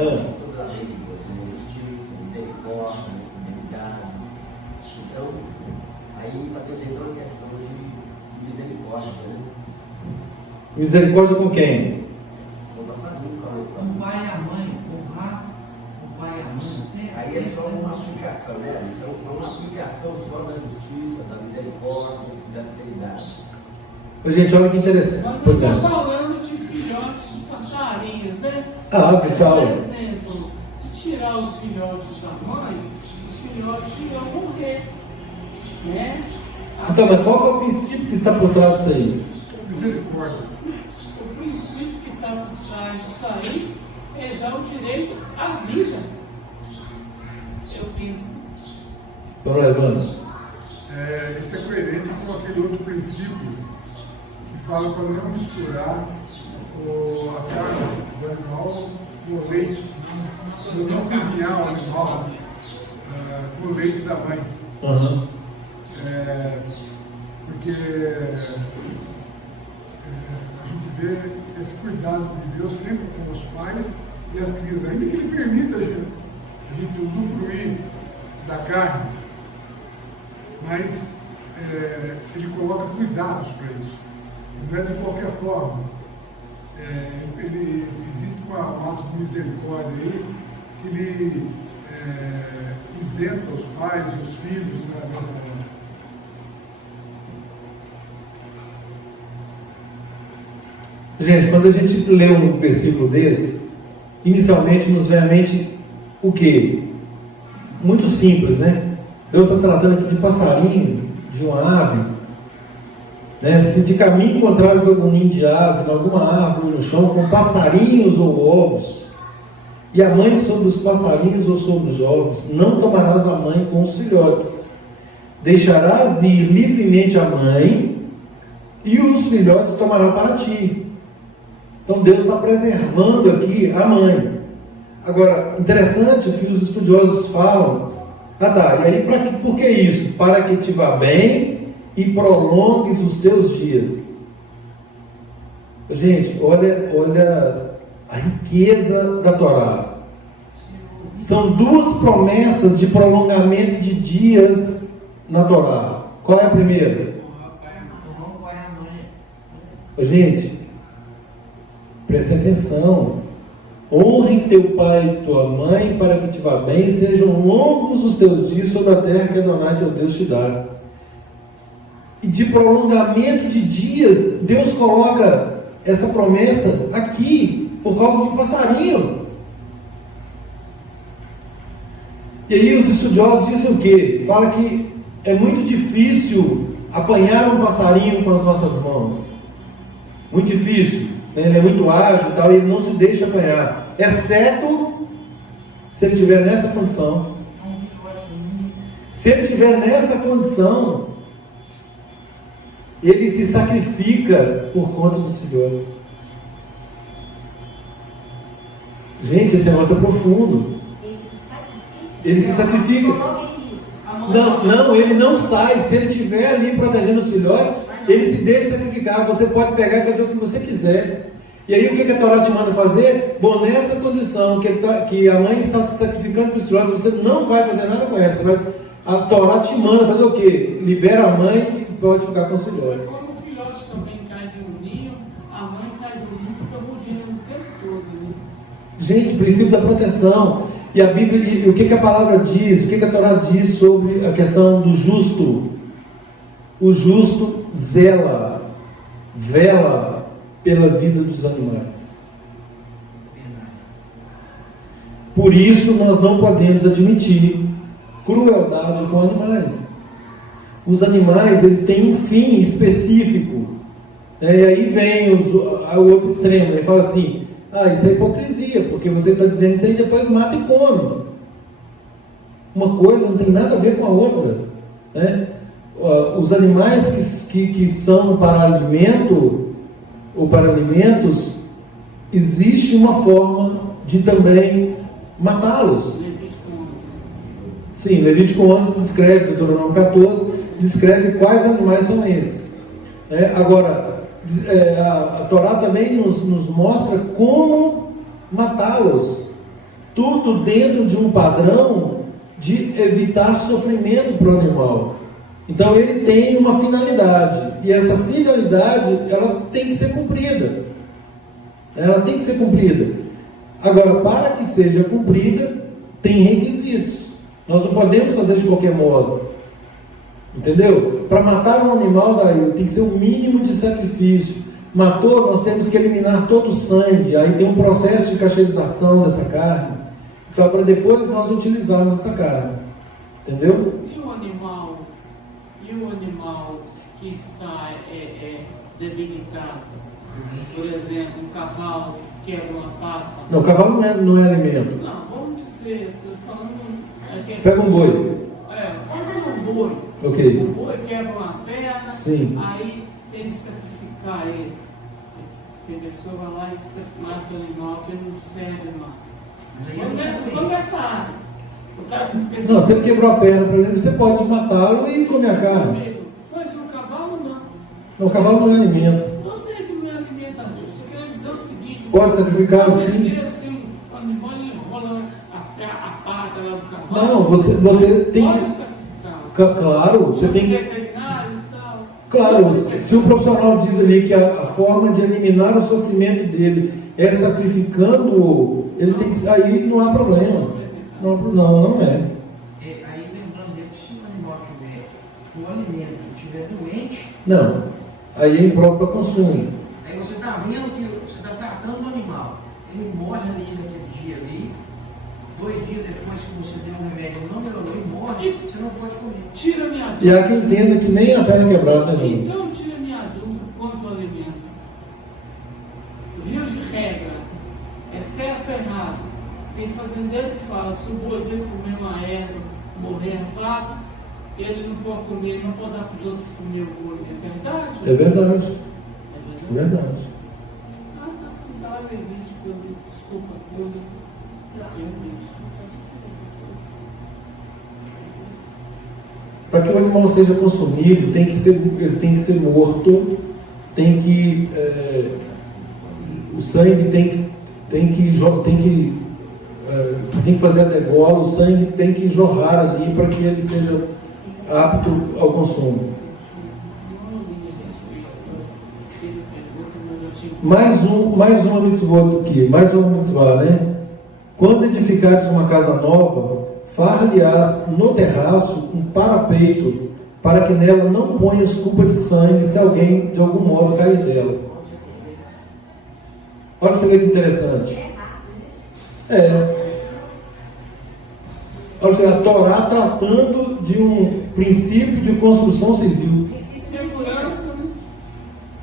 Toda a lei de Deus, justiça, misericórdia, fidelidade. Então, aí está apresentando uma questão de misericórdia, né? Misericórdia com quem? Vou passar nunca. O pai e a mãe, honrar o pai e a mãe. Aí é só uma aplicação, né? Isso é uma aplicação só da justiça, da misericórdia, da fidelidade. Gente, olha que interessante. Nós Pois não é. estamos falando de filhotes de passarinhos, né? Vital. Por exemplo, se tirar os filhotes da mãe, os filhotes irão morrer, né? Então, mas qual que é o princípio que está por trás disso aí? Misericórdia. O princípio que está por trás disso aí é dar o direito à vida. Eu penso. Vamos lá, Evandro. isso é coerente com aquele outro princípio que fala para não misturar a carne do animal com o leite, não cozinhar o animal com o leite da mãe. Uhum. Porque a gente vê esse cuidado de Deus sempre com os pais e as crianças, ainda que Ele permita a gente usufruir da carne, mas Ele coloca cuidados para isso. Não é de qualquer forma. Existe um ato de misericórdia aí que Ele isenta os pais e os filhos nessa. Gente, quando a gente lê um versículo desse, inicialmente nos vem à mente o quê? Muito simples, né? Deus está tratando aqui de passarinho, de uma ave, né? Se de caminho encontrares algum ninho de ave, em alguma árvore no chão, com passarinhos ou ovos, e a mãe sobre os passarinhos ou sobre os ovos, não tomarás a mãe com os filhotes. Deixarás ir livremente a mãe, e os filhotes tomará para ti. Então Deus está preservando aqui a mãe. Agora, interessante que os estudiosos falam, e aí por que isso? Para que te vá bem e prolongues os teus dias. Gente, olha a riqueza da Torá. São duas promessas de prolongamento de dias na Torá. Qual é a primeira? Gente, preste atenção. Honre teu pai e tua mãe para que te vá bem e sejam longos os teus dias sobre a terra que Adonai teu Deus te dá. E de prolongamento de dias, Deus coloca essa promessa aqui por causa de um passarinho. E aí os estudiosos dizem o quê? Fala que é muito difícil apanhar um passarinho com as nossas mãos. Muito difícil. Ele é muito ágil e tal, ele não se deixa apanhar, exceto se ele estiver nessa condição. Se ele estiver nessa condição, ele se sacrifica por conta dos filhotes. Gente, esse negócio é profundo. Ele se sacrifica. Não, ele não sai. Se ele estiver ali protegendo os filhotes, ele se deixa sacrificar. Você pode pegar e fazer o que você quiser. E aí o que a Torá te manda fazer? Bom, nessa condição que a mãe está se sacrificando para os filhotes, você não vai fazer nada com ela. A Torá te manda fazer o quê? Libera a mãe e pode ficar com os filhotes. Quando o filhote também cai de um ninho, a mãe sai do ninho e fica rugindo o tempo todo. Né? Gente, princípio da proteção. E a Bíblia, e o que a palavra diz, o que a Torá diz sobre a questão do justo? O justo vela pela vida dos animais. Por isso nós não podemos admitir crueldade com animais. Os animais, eles têm um fim específico. E aí vem o outro extremo, ele fala assim, isso é hipocrisia, porque você está dizendo isso aí, depois mata e come. Uma coisa não tem nada a ver com a outra, né? Os animais que são para alimento ou para alimentos, existe uma forma de também matá-los. Levítico 11. Sim, Levítico 11 descreve, Deuteronômio 14 descreve quais animais são esses. Agora, a Torá também nos mostra como matá-los, tudo dentro de um padrão de evitar sofrimento para o animal. Então ele tem uma finalidade, e essa finalidade ela tem que ser cumprida. Ela tem que ser cumprida. Agora, para que seja cumprida, tem requisitos. Nós não podemos fazer de qualquer modo. Entendeu? Para matar um animal, daí tem que ser um mínimo de sacrifício. Matou, nós temos que eliminar todo o sangue. Aí tem um processo de cacherização dessa carne. Então, para depois nós utilizarmos essa carne. Entendeu? E o animal que está debilitado? Por exemplo, um cavalo que quebra uma pata. Não, o cavalo não é alimento. Não, vamos dizer, estou falando... Pega um boi. Pode ser um boi. Ok. O boi quebra uma perna, Sim. aí tem que sacrificar ele. Porque a pessoa vai lá e mata o animal que não serve mais. Mas aí Vamos nessa área. O cara pensa, Não, se ele quebrou a perna, por exemplo, você pode matá-lo e comer a carne. amigo, mas o cavalo não. Não, o cavalo não é alimento. Eu sei que não é alimentado. Estou querendo dizer o seguinte: Pode sacrificar, o sim. fazendeiro tem um animal e enrola a pata lá do cavalo. Não, você tem Pode que. sacrificar. Claro, você tem que. Veterinário e tal. Claro, se o profissional diz ali que a forma de eliminar o sofrimento dele é sacrificando-o, ele tem que. Aí não há problema. Não é. Aí lembrando dele que se o animal tiver, se o alimento estiver doente, Não. Aí é impróprio para consumo. aí você está vendo que você está tratando o animal. Ele morre ali naquele dia ali, 2 dias depois que você deu um remédio, não melhorou e morre, você não pode comer. Tira minha E há dúvida. quem entenda que nem a perna quebrada, né? Então, tira minha dúvida quanto ao alimento. Via de regra, é certo ou errado? Tem fazendeiro que fala: se o boi dele comer uma erva, morrer fraco, ele não pode comer, ele não pode dar para os outros comer o boi. É verdade? É verdade. É É verdade? verdade. Ah, assim, tá levítico, desculpa, coisa. Para que o animal seja consumido, ele tem que ser morto, o sangue você tem que fazer a degola, o sangue tem que jorrar ali para que ele seja apto ao consumo. Mais uma mitzvot aqui, mais uma mitzvah, né? Quando edificares uma casa nova, far-lhe-ás no terraço um parapeito, para que nela não ponhas culpa de sangue se alguém de algum modo cair dela. Olha para você ver que interessante. Olha, a Torá tratando de um princípio de construção civil. Segurança, né?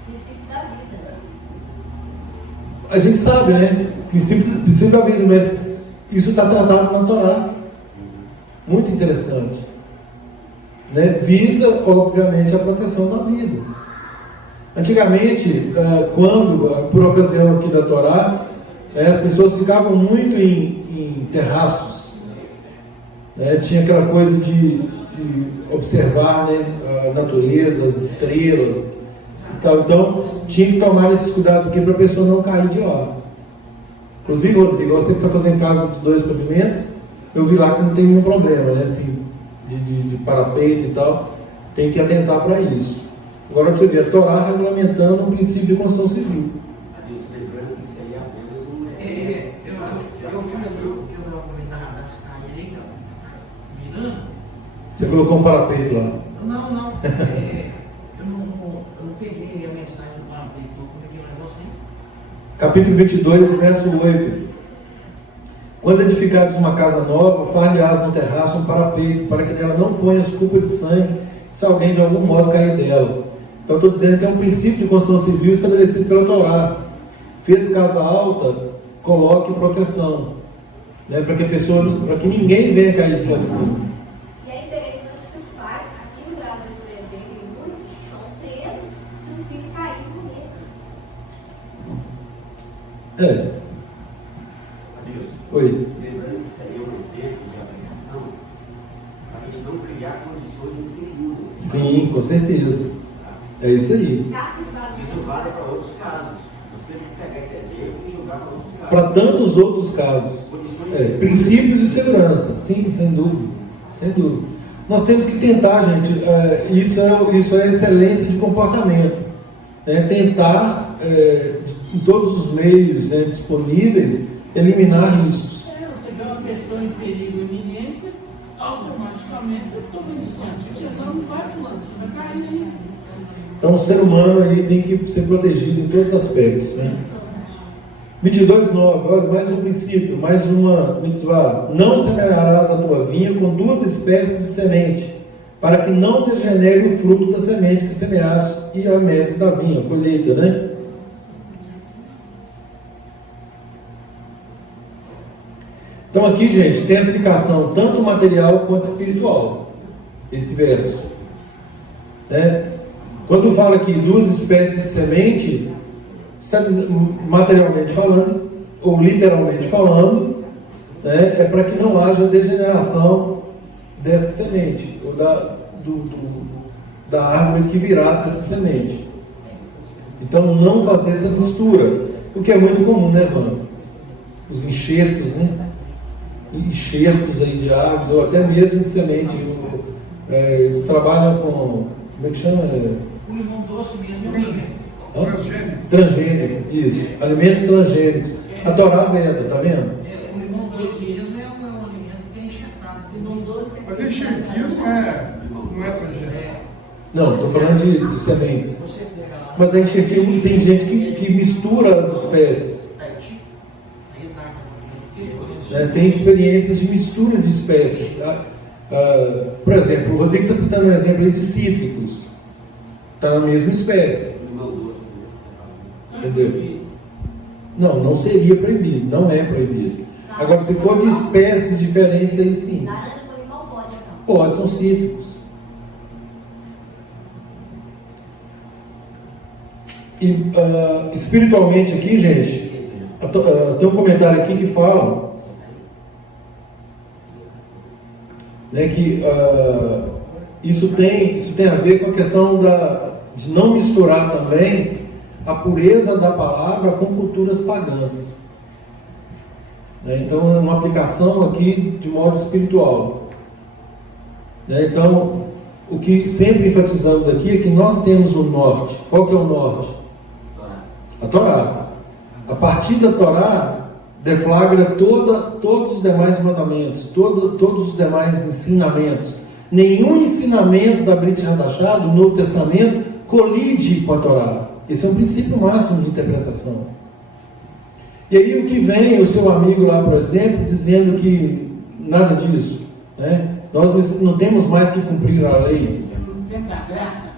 Princípio da vida. A gente sabe, né? Princípio da vida, mas isso está tratado na Torá. Muito interessante. Né? Visa, obviamente, a proteção da vida. Antigamente, quando, por ocasião aqui da Torá, as pessoas ficavam muito em terraços. Tinha aquela coisa de observar, né, a natureza, as estrelas e tal. Então tinha que tomar esses cuidados aqui para a pessoa não cair de lá. Inclusive, Rodrigo, você que está fazendo casa de 2 pavimentos, eu vi lá que não tem nenhum problema, né, assim, de parapeito e tal. Tem que atentar para isso. Agora para você ver, a Torá regulamentando o princípio de construção civil. Lembrando que isso aí é apenas um exemplo. Eu fiz o que eu estava comentando das caras ali, virando. Você colocou um parapeito lá. Não. Eu não peguei a mensagem do parapeito, como é que é o negócio aí? Capítulo 22, verso 8. Quando edificares uma casa nova, far-lhe-ás no terraço um parapeito, para que nela não ponhas culpa de sangue, se alguém de algum modo cair dela. Então estou dizendo que é um princípio de construção civil estabelecido pela Torá. Fez casa alta, coloque proteção, né, para que ninguém venha cair de lá de cima. E é interessante que os pais, aqui no Brasil, por exemplo, muitos são presos se um filho cair e morrer. Adeus. Oi. Lembrando que isso aí é um exemplo de aplicação para a gente não criar condições inseguras. Sim, com certeza. É isso aí. Casca de barulho. Isso vale para outros casos. Nós temos que pegar esse exemplo e jogar para outros casos. Para tantos outros casos. Princípios de segurança, sim, sem dúvida. Sem dúvida. Nós temos que tentar, gente, isso é excelência de comportamento. Tentar, em todos os meios, né, disponíveis, eliminar riscos. Você vê uma pessoa em perigo iminente, automaticamente você toma iniciativa. Não vai, fulano, você vai cair nisso. Então o ser humano aí tem que ser protegido em todos os aspectos. Né? 22:9, olha, mais um princípio, mais uma mitzvah. Não semearás a tua vinha com 2 espécies de semente, para que não degenere o fruto da semente que semeaste e a messe da vinha, a colheita, né? Então aqui, gente, tem aplicação tanto material quanto espiritual. esse verso. Né? Quando fala que 2 espécies de semente, está materialmente falando, ou literalmente falando, né, é para que não haja degeneração dessa semente, ou da árvore que virá dessa semente. Então, não fazer essa mistura, o que é muito comum, né, Wanda? Os enxertos, né? Enxertos aí de árvores, ou até mesmo de semente. Eles trabalham com, como é que chama? O limão doce mesmo é Transgênico. Transgênico, isso. Alimentos transgênicos. A Torá veda, tá vendo? o limão doce mesmo é um alimento que é enxertado. Limão doce. Mas enxertia não é transgênico. Não, estou falando de sementes. Você pega lá. Mas a enxertia, tem gente que mistura as espécies. Aí Tem experiências de mistura de espécies. Por exemplo, o Rodrigo está citando um exemplo aí de cítricos. Está na mesma espécie. Entendeu? Não seria proibido, não é proibido. Agora, se for de espécies diferentes, aí sim. Laranja com limão pode, não. Pode, são cítricos. E espiritualmente aqui, gente, tem um comentário aqui que fala, né, que isso tem a ver com a questão de não misturar também a pureza da palavra com culturas pagãs. Então, é uma aplicação aqui de modo espiritual. Então, o que sempre enfatizamos aqui é que nós temos o norte. Qual que é o norte? A Torá. A partir da Torá, deflagra todos os demais mandamentos, todos os demais ensinamentos. Nenhum ensinamento da Brit Hadashah, do Novo Testamento, colide com a Torá. Esse é um princípio máximo de interpretação. E aí o que vem o seu amigo lá, por exemplo, dizendo que nada disso, né? Nós não temos mais que cumprir a lei. Dentro da graça.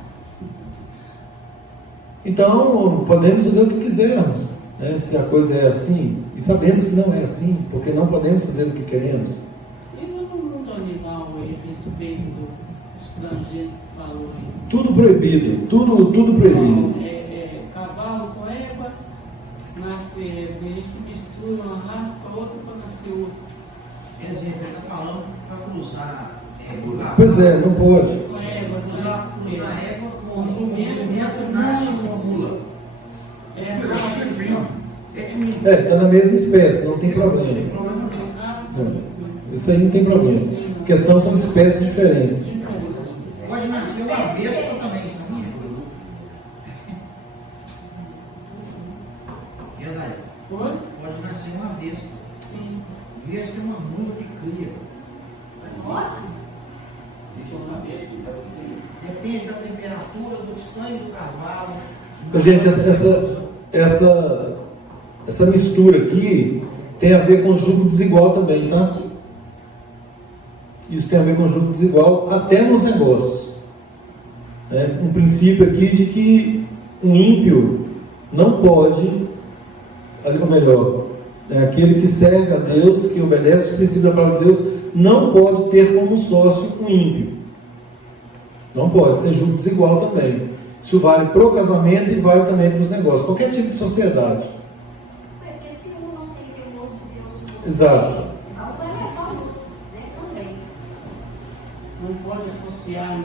Então, podemos fazer o que quisermos, né? Se a coisa é assim, e sabemos que não é assim, porque não podemos fazer o que queremos. E no mundo animal, a respeito do estrangeiro que falou aí? Tudo proibido, tudo proibido. Cavalo com égua, nasce, tem gente que mistura uma raça com a outra para nascer outra. Exemplo, ele está falando para cruzar cavalo. Pois é, não pode. Com égua, Cruzar égua com jumento, nasce com mula. Está na mesma espécie, não tem problema. Isso aí não tem problema. A questão são espécies diferentes. Pode nascer uma vespa também, sabia? Verdade. Oi? Pode nascer uma vespa. Sim. Vespa é uma mula que cria. Ótimo. Depende da temperatura, do sangue do cavalo. Gente, essa mistura aqui tem a ver com jugo desigual também, tá? Isso tem a ver com jugo desigual até nos negócios. Um princípio aqui de que um ímpio não pode, ou melhor, aquele que serve a Deus, que obedece o princípio da palavra de Deus, não pode ter como sócio um ímpio. Não pode ser jugo desigual também. Isso vale para o casamento e vale também para os negócios, qualquer tipo de sociedade. Porque se um não tem temor de Deus, Exato. a obrigação, né, também. Não pode associar.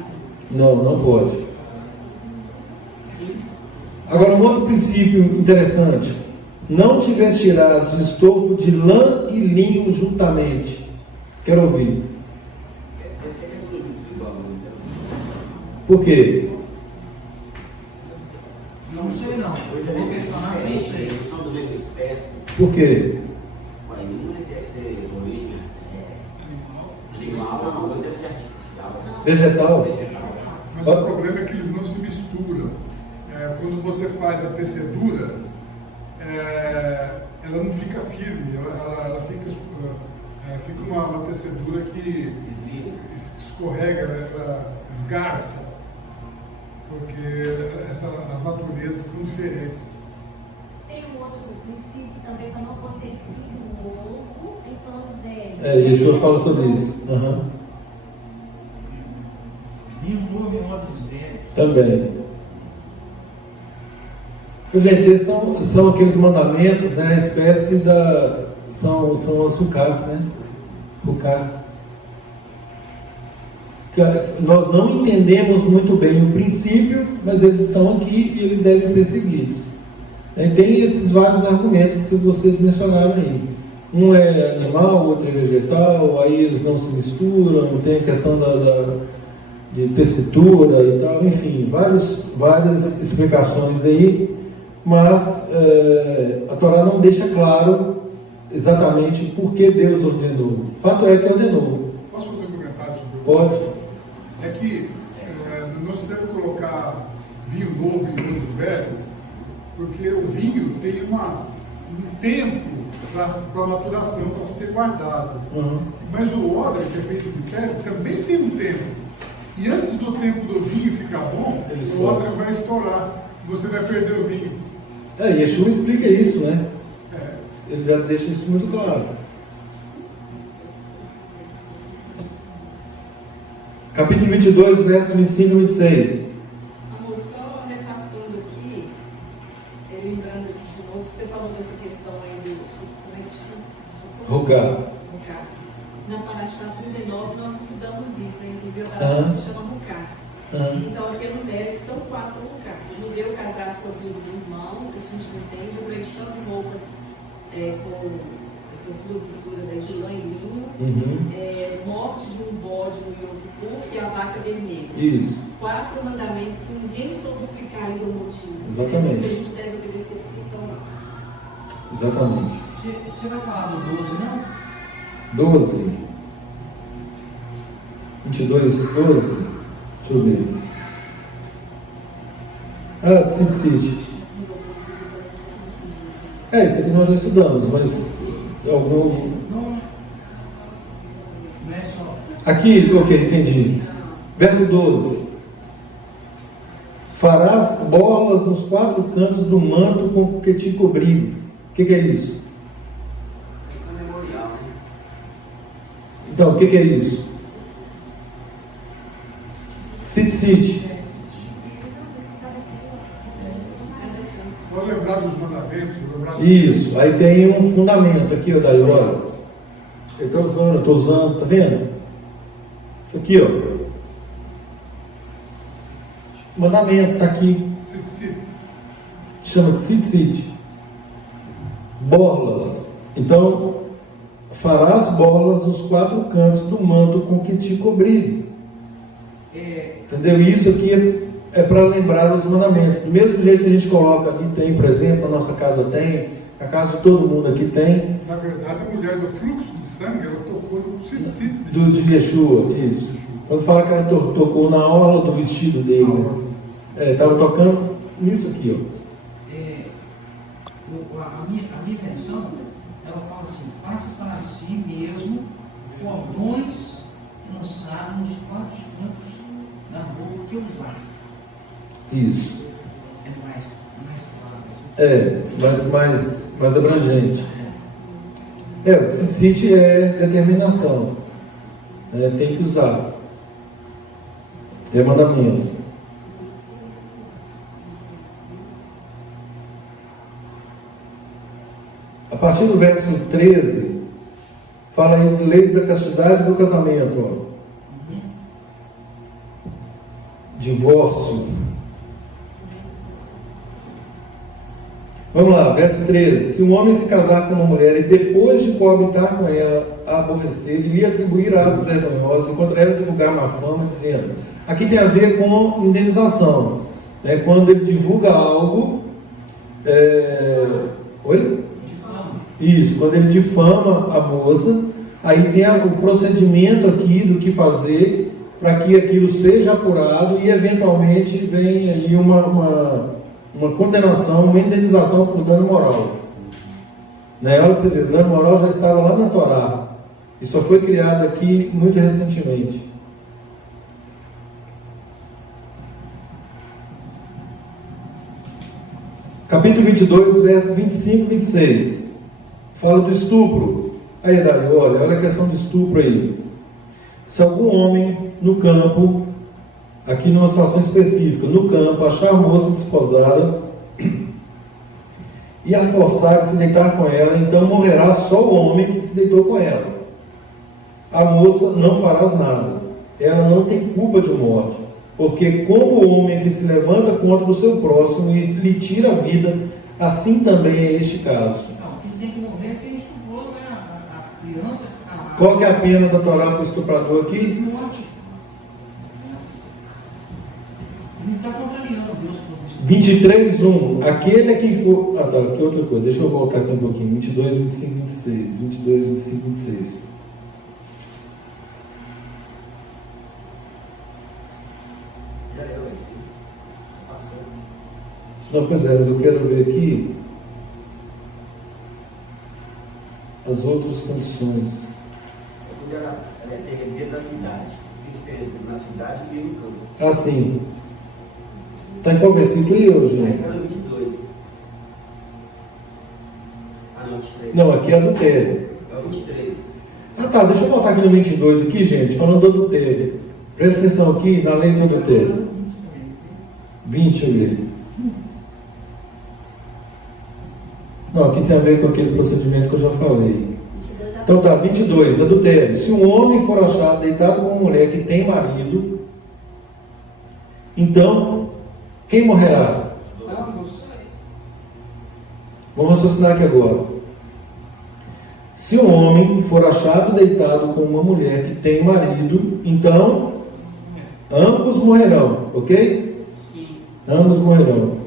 Não pode. Agora, um outro princípio interessante: não te vestirás de estofo de lã e linho juntamente. Quero ouvir. Por quê? Não sei não. Hoje Vou é questionar, não sei. são da mesma espécie, Por quê? mas não deve ser de origem animal, não deve ser artificial. Vegetal? Mas o problema é que eles não se misturam. Quando você faz a tecedura, ela não fica firme, ela fica uma tecedura que escorrega, né? Ela esgarça, porque as naturezas são diferentes. Tem um outro princípio também para não pôr tecido novo em pano velho. Yeshua fala sobre isso. vinho novo em odres velhos. Também. Gente, esses são aqueles mandamentos, né? A espécie da. São as rucates, né? Rucat. Nós não entendemos muito bem o princípio, mas eles estão aqui e eles devem ser seguidos. E tem esses vários argumentos que vocês mencionaram aí. Um é animal, o outro é vegetal, aí eles não se misturam, tem a questão de tessitura e tal, enfim, várias explicações aí, mas a Torá não deixa claro exatamente por que Deus ordenou. Fato é que ordenou. Posso fazer um comentário sobre isso? Pode. É que não se deve colocar vinho novo em vinho velho, porque o vinho tem um tempo para maturação, para ser guardado. Uhum. Mas o odre, que é feito de pele, também tem um tempo. E antes do tempo do vinho ficar bom, o odre vai estourar. Você vai perder o vinho. Yeshua explica isso, né? Ele já deixa isso muito claro. Capítulo 22, versos 25 e 26. Amor, só repassando aqui, lembrando aqui de novo, você falou dessa questão aí do como é que chama? Rucat. Na Paraxá 39 nós estudamos isso, né? Inclusive a Paraxá se chama Rucat. Então aqui no Numérico são 4 Rucat. O judeu casar-se com a filha do irmão, a gente não entende, a proibição de roupas com essas duas misturas aí de lã e linho, morte de um bode no Yom Kippur e a vaca vermelha. Isso. 4 mandamentos que ninguém soube explicar ainda o motivo. Exatamente. Isso a gente deve obedecer por questão não. Exatamente. Você vai falar do 12, não? 12. 22, 12. Deixa eu ver. Tzitzit. Isso aqui nós já estudamos, mas algum. Não é só. Aqui, ok, entendi. Verso 12. Farás bolas nos 4 cantos do manto com que te cobrires. O que é isso? Memorial, né? Então, o que é isso? Tzitzit. Vou lembrar dos mandamentos. Isso, aí tem um fundamento aqui, ó, daí, olha. Eu estou usando, tá vendo? Isso aqui, ó. Mandamento, tá aqui. Chama de tzitzit. Borlas. Então, farás borlas nos 4 cantos do manto com que te cobrires. Entendeu? Isso aqui é para lembrar os mandamentos. Do mesmo jeito que a gente coloca ali, tem, por exemplo, a nossa casa tem, a casa de todo mundo aqui tem. Na verdade, a mulher do fluxo de sangue, ela tocou no tzitzit De Yeshua, isso. Quando fala que ela tocou na orla do vestido dele, né? Estava tocando nisso aqui, ó. A minha versão, ela fala assim: faça para si mesmo cordões lançados nos 4 cantos da roupa que usar. Isso. É mais abrangente. O tzitzit é determinação. Tem que usar. É mandamento. A partir do verso 13, fala aí de leis da castidade e do casamento. Ó. Divórcio. Vamos lá, verso 13. Se um homem se casar com uma mulher e depois de coabitar com ela a aborrecer, ele lhe atribuir atos vergonhosos e contra ela divulgar má fama, dizendo. Aqui tem a ver com indenização. Né? Quando ele divulga algo. Oi? Isso, quando ele difama a moça, aí tem o procedimento aqui do que fazer para que aquilo seja apurado e eventualmente vem aí uma condenação, uma indenização por dano moral. Né? Olha que você vê, o dano moral já estava lá na Torá e só foi criado aqui muito recentemente. Capítulo 22, versos 25 e 26. Fala do estupro. Aí, Daí, olha a questão do estupro aí. Se algum homem no campo aqui numa situação específica, no campo, achar a moça desposada e a forçar a se deitar com ela, então morrerá só o homem que se deitou com ela. A moça não farás nada. Ela não tem culpa de morte, porque como o homem que se levanta contra o seu próximo e lhe tira a vida, assim também é este caso. Não, quem tem que morrer é quem estuprou, né? A criança. Qual que é a pena da Torá para o estuprador aqui? Morte. Não está contrariando Deus. 23:1. Aquele é quem for. Ah, tá, aqui outra coisa. Deixa eu voltar aqui um pouquinho. 22, 25, 26. 22, 25, 26. Já leu esse? Passou. Não, pois é, mas eu quero ver aqui as outras condições. Ela é terreno dentro da cidade. Que diferença na cidade e no campo. Assim. Está em qual versículo aí hoje, né? Aquela 22. Ah, não, 23. Não, aqui é adultério. É o 23. Ah, tá, deixa eu voltar aqui no 22 aqui, gente, falando do adultério. Presta atenção aqui na lei do adultério. 20, deixa eu ver. Não, aqui tem a ver com aquele procedimento que eu já falei. Então tá, 22, adultério. Se um homem for achado deitado com uma mulher que tem marido, então, quem morrerá? Vamos raciocinar aqui agora. Se um homem for achado deitado com uma mulher que tem marido, então, ambos morrerão, ok? Sim. Ambos morrerão.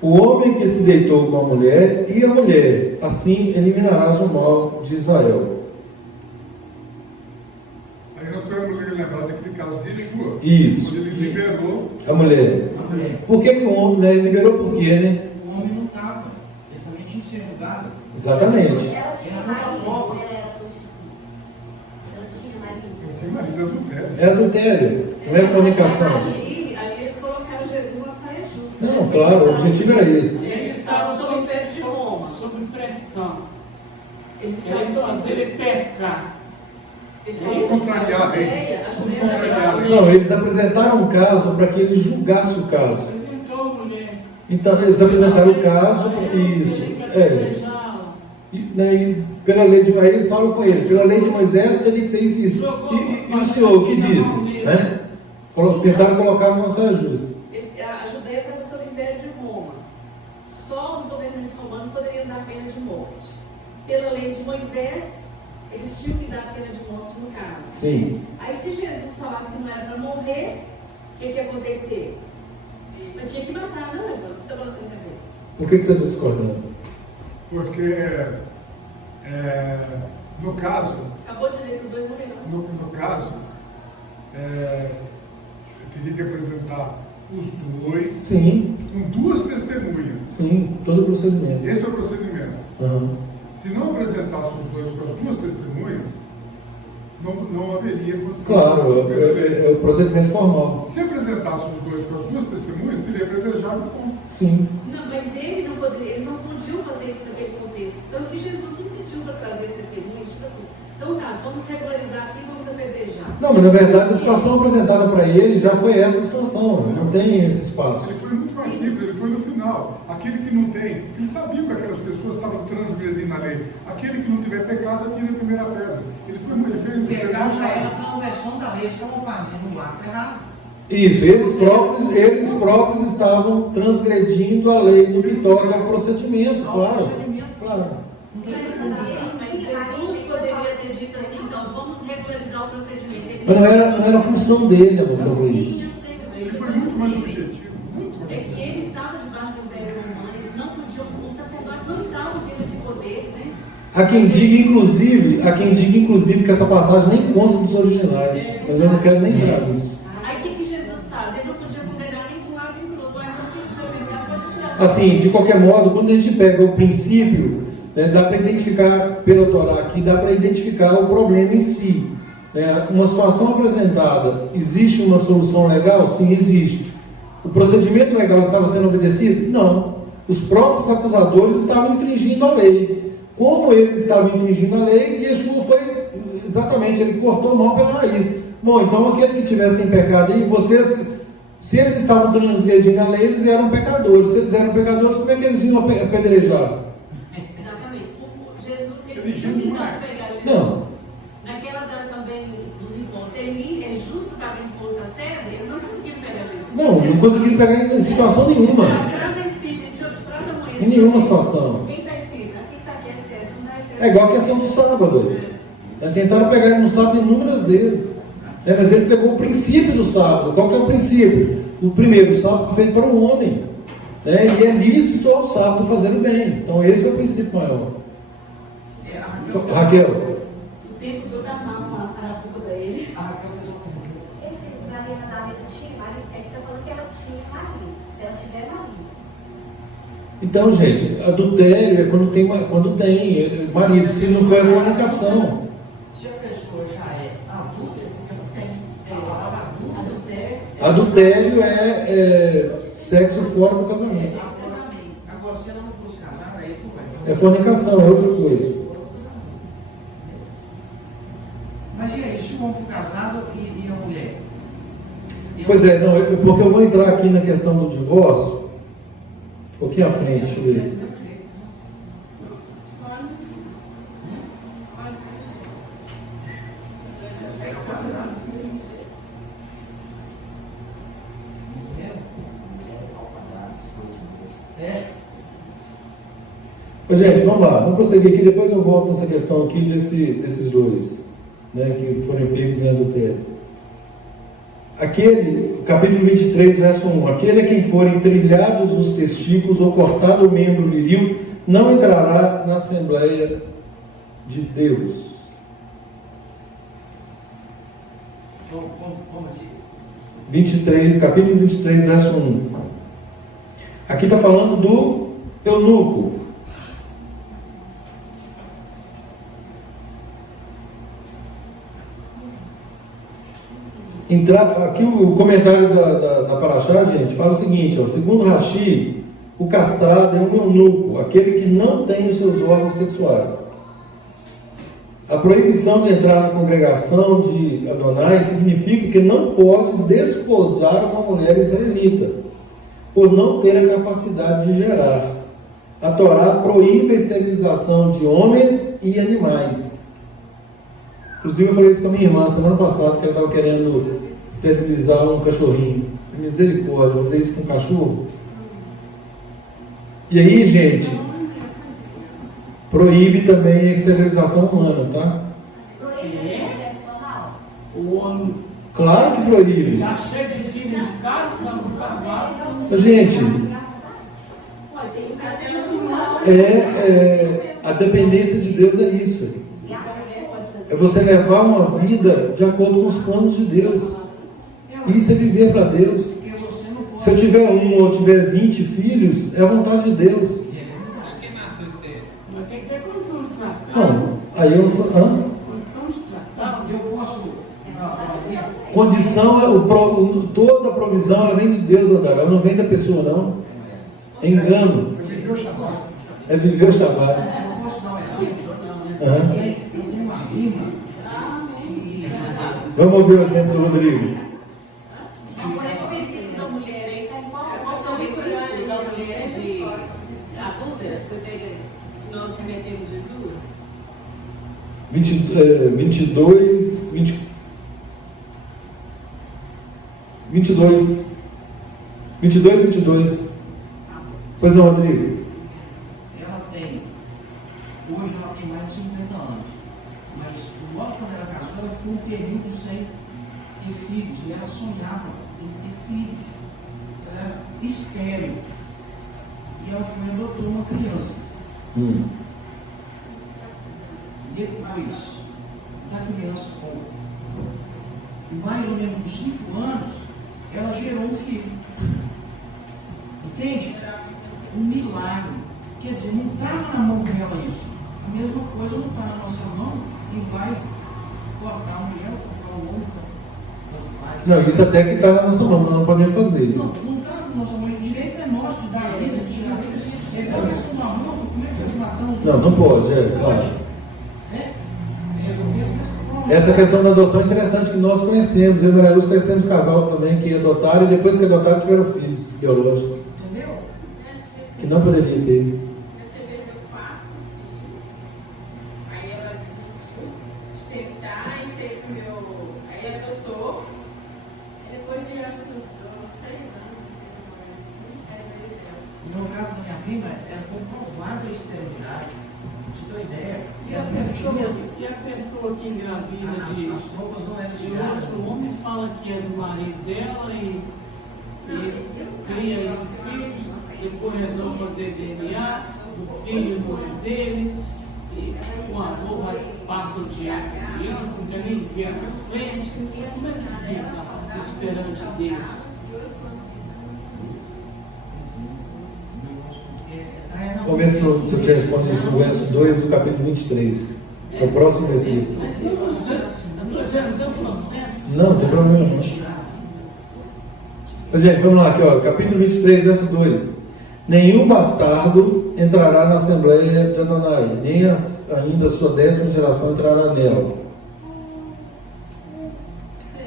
O homem que se deitou com a mulher e a mulher, assim eliminarás o mal de Israel. Aí nós podemos lembrar daquele caso de Yeshua. Isso. Quando ele liberou. A mulher. Por que o homem, né? Liberou por quê, né? O homem não estava. Ele também tinha que ser julgado. Exatamente. Ela tinha marido, ela era prostituta. Ela tinha marido. Ele tinha marido adultério. É adultério, não é fornicação. Ali eles colocaram Jesus na saia justa. Não, claro, o objetivo era esse. Ele estava sob pressão. Eles Ele estavam fazer ele pecar. Contrariar a lei. Contrariar a lei. Não, eles apresentaram um caso para que ele julgasse o caso. Apresentou a mulher. Então, eles apresentaram o caso, isso. E, né, e pela lei de, aí eles falam com ele, pela lei de Moisés teria que ser isso. E o senhor, o que diz? Né? Tentaram colocar uma saia justa. A Judeia estava sob o Império de Roma. Só os governantes romanos poderiam dar pena de morte. Pela lei de Moisés, eles tinham que dar pena de morte no caso. Sim. Aí se Jesus falasse que não era para morrer, o que ia acontecer? Mas tinha que matar, não, Evandro? O que você está falando sem cabeça? Por que você está discordando? Porque, no caso, Acabou de ler que os dois morreram. no caso, teria que apresentar os dois Sim, com duas testemunhas. sim, todo o procedimento. Esse é o procedimento. Aham. Se não apresentasse os dois com as duas testemunhas, não haveria condição. Claro, é o procedimento formal. Se apresentasse os dois com as duas testemunhas, seria privilegiado o ponto. Sim. Não, mas eles não podiam fazer isso naquele contexto. Tanto que Jesus não pediu para trazer esses testemunhos, tipo assim, então tá, vamos regularizar aqui, vamos apedrejar. Não, mas na verdade a situação apresentada para ele já foi essa situação, não tem esse espaço. Ele foi muito mais simples, ele foi no final. Aquele que não tem, ele sabia que aquelas pessoas estavam transgredindo a lei. Aquele que não tiver pecado, atira a primeira pedra. Ele fez O pecado já era a transgressão da lei. Eles estavam fazendo um ato errado. Isso, eles próprios estavam transgredindo a lei no que toca ao procedimento, claro. Claro. Mas Jesus poderia ter dito assim, então, vamos regularizar o procedimento. Mas não era função dele, amor, fazer Sim, isso. eu sei, Ele foi muito mais objetivo. Muito mais é que ele estava debaixo do Império Romano, eles não podiam, os sacerdotes não estavam tendo esse poder, né? Há quem diga, inclusive, que essa passagem nem consta dos originais, mas eu não quero nem entrar nisso. Aí o que Jesus faz? Ele não podia condenar nem para um lado nem para o outro. Aí não podia pegar, pode tirar. Assim, de qualquer modo, quando a gente pega o princípio, né, dá para identificar, pela Torá aqui, dá para identificar o problema em si. Uma situação apresentada, existe uma solução legal? Sim, existe. O procedimento legal estava sendo obedecido? Não. Os próprios acusadores estavam infringindo a lei. Como eles estavam infringindo a lei, Yeshua foi, exatamente, ele cortou a mão pela raiz. Bom, então aquele que tivesse em pecado aí, vocês Se eles estavam transgredindo a lei, eles eram pecadores. Se eles eram pecadores, como é que eles vinham apedrejar? Exatamente. Jesus, eles Exigindo tentaram mais. pegar Jesus. Não. Naquela data também dos impostos, ele é justo pagar imposto a César, eles não conseguiram pegar Jesus. Não conseguiram pegar em situação nenhuma. Traz em si, gente, traz amanhã. Em nenhuma situação. Quem está escrito? Aqui está aqui é certo, não está certo. É igual a questão do sábado. Tentaram pegar ele no sábado inúmeras vezes. Mas ele pegou o princípio do sábado. Qual que é o princípio? O primeiro, o sábado foi feito para o homem. E é lícito ao sábado fazer o bem. Então esse é o princípio maior. Raquel. O tempo todo a mão era culpa para ele. A Raquel fez uma pergunta. Esse Maria Madalena tinha marido, ele está falando que ela tinha marido. Se ela tiver marido. Então, gente, adultério é quando tem marido. Se não for, é fornicação. Se a pessoa já é adulta, é porque ela tem. A palavra adulta. Adultério é sexo fora do casamento. Agora, se ela não fosse casada, aí foi. É fornicação, é outra coisa. Mas e aí, se o homem for casado e a mulher? Pois é, não, porque eu vou entrar aqui na questão do divórcio, um pouquinho à frente, deixa eu ver. Mas, gente, vamos lá, vamos prosseguir aqui, depois eu volto nessa questão aqui desses dois, que foram pegos em adultério. Capítulo 23, verso 1: aquele a quem forem trilhados os testículos ou cortado o membro viril, não entrará na Assembleia de Deus. Como assim? 23, capítulo 23, verso 1. Aqui está falando do eunuco. Aqui o comentário da Paraxá, gente, fala o seguinte: segundo Rashi, o castrado é um eunuco, aquele que não tem os seus órgãos sexuais. A proibição de entrar na congregação de Adonai significa que não pode desposar uma mulher israelita, por não ter a capacidade de gerar. A Torá proíbe a esterilização de homens e animais. Inclusive eu falei isso com a minha irmã semana passada, que ela estava querendo esterilizar um cachorrinho. Misericórdia, fazer isso com um cachorro? E aí, gente, proíbe também a esterilização humana, tá? Proíbe o sexo anal. O homem Claro que proíbe. está cheio de filhos de casa, no cavalo. Gente, Ué, tem um cara que não. a dependência de Deus é isso. E a mulher pode fazer. É você levar uma vida de acordo com os planos de Deus. Isso é viver para Deus. Porque você não pode. Se eu tiver um ou tiver 20 filhos, é a vontade de Deus. Mas tem que ter condição de tratar. Não, aí eu sou. Condição de tratar. Eu posso. Condição, toda a provisão ela vem de Deus, ela não vem da pessoa, não. É engano. Viver o Shabat. É viver o Shabat. Eu posso dar um exemplo? Aham. Eu tenho uma prima que. Vamos ouvir o exemplo do Rodrigo. Mas esse princípio da mulher aí, qual que é o princípio da mulher de adúltera que foi pega, que nós remetemos Jesus? 22. Pois não, Rodrigo? Ela tem. Hoje ela tem mais de 50 anos. Mas logo quando ela casou, ela ficou um período sem ter filhos. E ela sonhava em ter filhos. Ela era estéril. E ela foi e adotou uma criança. Depois da criança, com mais ou menos uns 5 anos, ela gerou um filho. Entende? Um milagre. Quer dizer, não estava na mão dela isso. A mesma coisa não está na nossa mão e vai cortar a mulher, cortar o homem. Tanto faz. Não, isso até que está na nossa mão, nós não podemos fazer. Não está na nossa mão. O direito é nosso de dar vida. É igual a questão da mão, como é que nós matamos? Não pode, claro. É? É da mesma forma. Essa questão da adoção é interessante, que nós conhecemos, eu e Maria Luz conhecemos casal também que adotaram e depois que adotaram tiveram filhos biológicos, Entendeu? que não poderia ter. Eu tive 4 filhos, aí ela desistiu de tentar e teve aí adotou, e depois de acho que uns 3 anos, No meu caso, da minha prima, era comprovada a esterilidade. Você tem uma ideia? E a pessoa que engravida As roupas não eram de tiradas. outro homem fala que é do marido dela e cria esse filho, depois resolve fazer DNA do filho não é dele, e o avô passa o dia essa criança, não quer nem ver na frente. Como é que fica esperando de Deus? Vamos ver se eu te respondo isso no verso 2 do capítulo 23. É o próximo versículo. Eu estou dizendo, tem um processo. Não, não tem problema não. Mas, gente, vamos lá aqui, ó, capítulo 23, verso 2. Nenhum bastardo entrará na Assembleia de Adonai, nem ainda a sua 10ª geração entrará nela.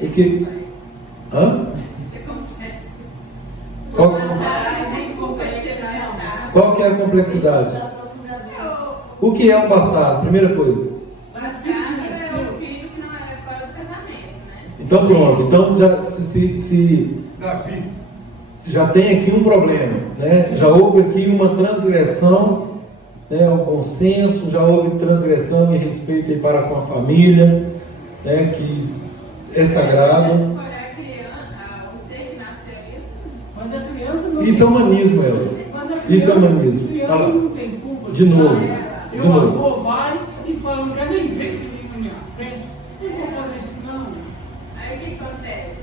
O que? Hã? Qual que é a complexidade? O que é um bastardo? Primeira coisa. Bastardo é o filho que não é fora do casamento, né? Então pronto. Então já, se Davi. já tem aqui um problema, né? Já houve aqui uma transgressão, né, ao consenso, já houve transgressão em respeito aí para com a família, né, que é sagrado. Mas a criança não Isso é humanismo, Elza. Isso é humanismo. A criança Olha lá. não tem culpa De novo. nada. E De o novo. avô vai e fala, não quero nem ver esse menino na minha frente. Eu não vou fazer isso não. Aí o que acontece?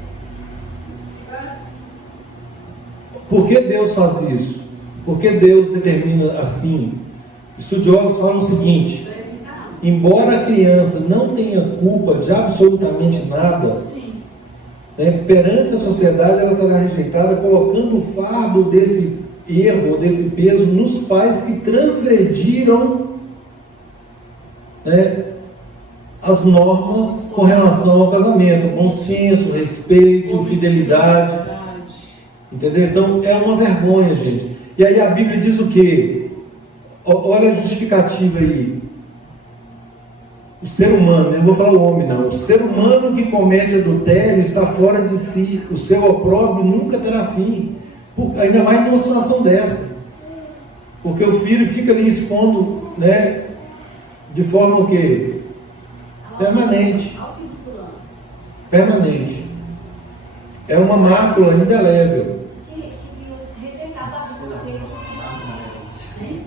Por que Deus faz isso? Por que Deus determina assim? Estudiosos falam o seguinte: embora a criança não tenha culpa de absolutamente nada, né, perante a sociedade ela será rejeitada, colocando o fardo desse erro, desse peso nos pais que transgrediram, né, as normas com relação ao casamento, consenso, respeito, fidelidade. Entendeu? Então é uma vergonha, gente. E aí a Bíblia diz o quê? Olha a justificativa aí. O ser humano, não vou falar o homem não. O ser humano que comete adultério está fora de si. O seu opróbrio nunca terá fim. Ainda mais numa situação dessa. Porque o filho fica ali expondo, né, de forma o quê? Permanente. Permanente. É uma mácula indelével.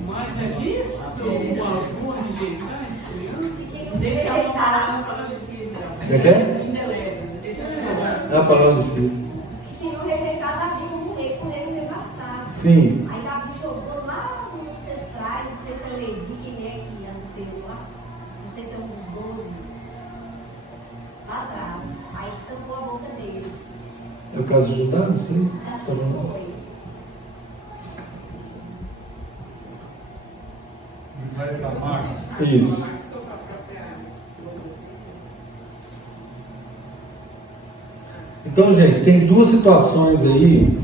Mas é isso, o avô rejeitar as crianças? Deixa eu falar uma palavra difícil. Como é que é? Indelével. É a palavra difícil. Queriam rejeitar Davi como rei, por ele ser bastardo. Sim. Aí Davi jogou lá nos ancestrais, não sei se é Levi, quem é que anoteu lá, não sei se é um dos 12, lá atrás. Aí tampou a boca deles. É o caso de Judá? Não sei. Acho Tá que bom. foi. Judá e Tamar. Isso. Então, gente, tem duas situações aí,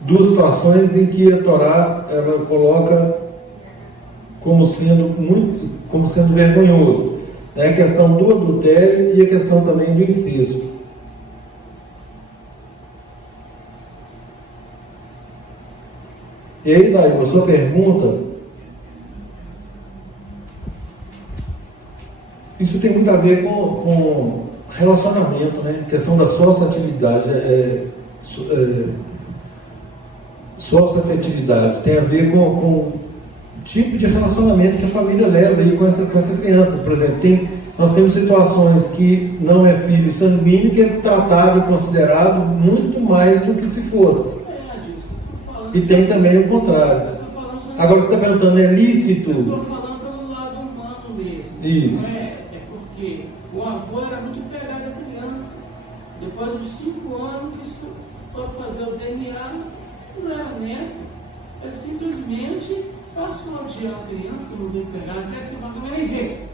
duas situações em que a Torá ela coloca como sendo vergonhoso, né? A questão do adultério e a questão também do incesto. E aí, daí, a sua pergunta, isso tem muito a ver com relacionamento, né? A questão da sociabilidade, socioafetividade, tem a ver com o tipo de relacionamento que a família leva aí com essa criança. Por exemplo, nós temos situações que não é filho sanguíneo, que é tratado e considerado muito mais do que se fosse. E tem também o contrário. Agora você está perguntando, é lícito? Eu estou falando pelo lado humano mesmo. Isso. É porque o avô era muito pegado à criança. Depois dos 5 anos que foram fazer o DNA, não era neto. Ele simplesmente passou a odiar a criança, não deu pegado, quer que você vai nem ver.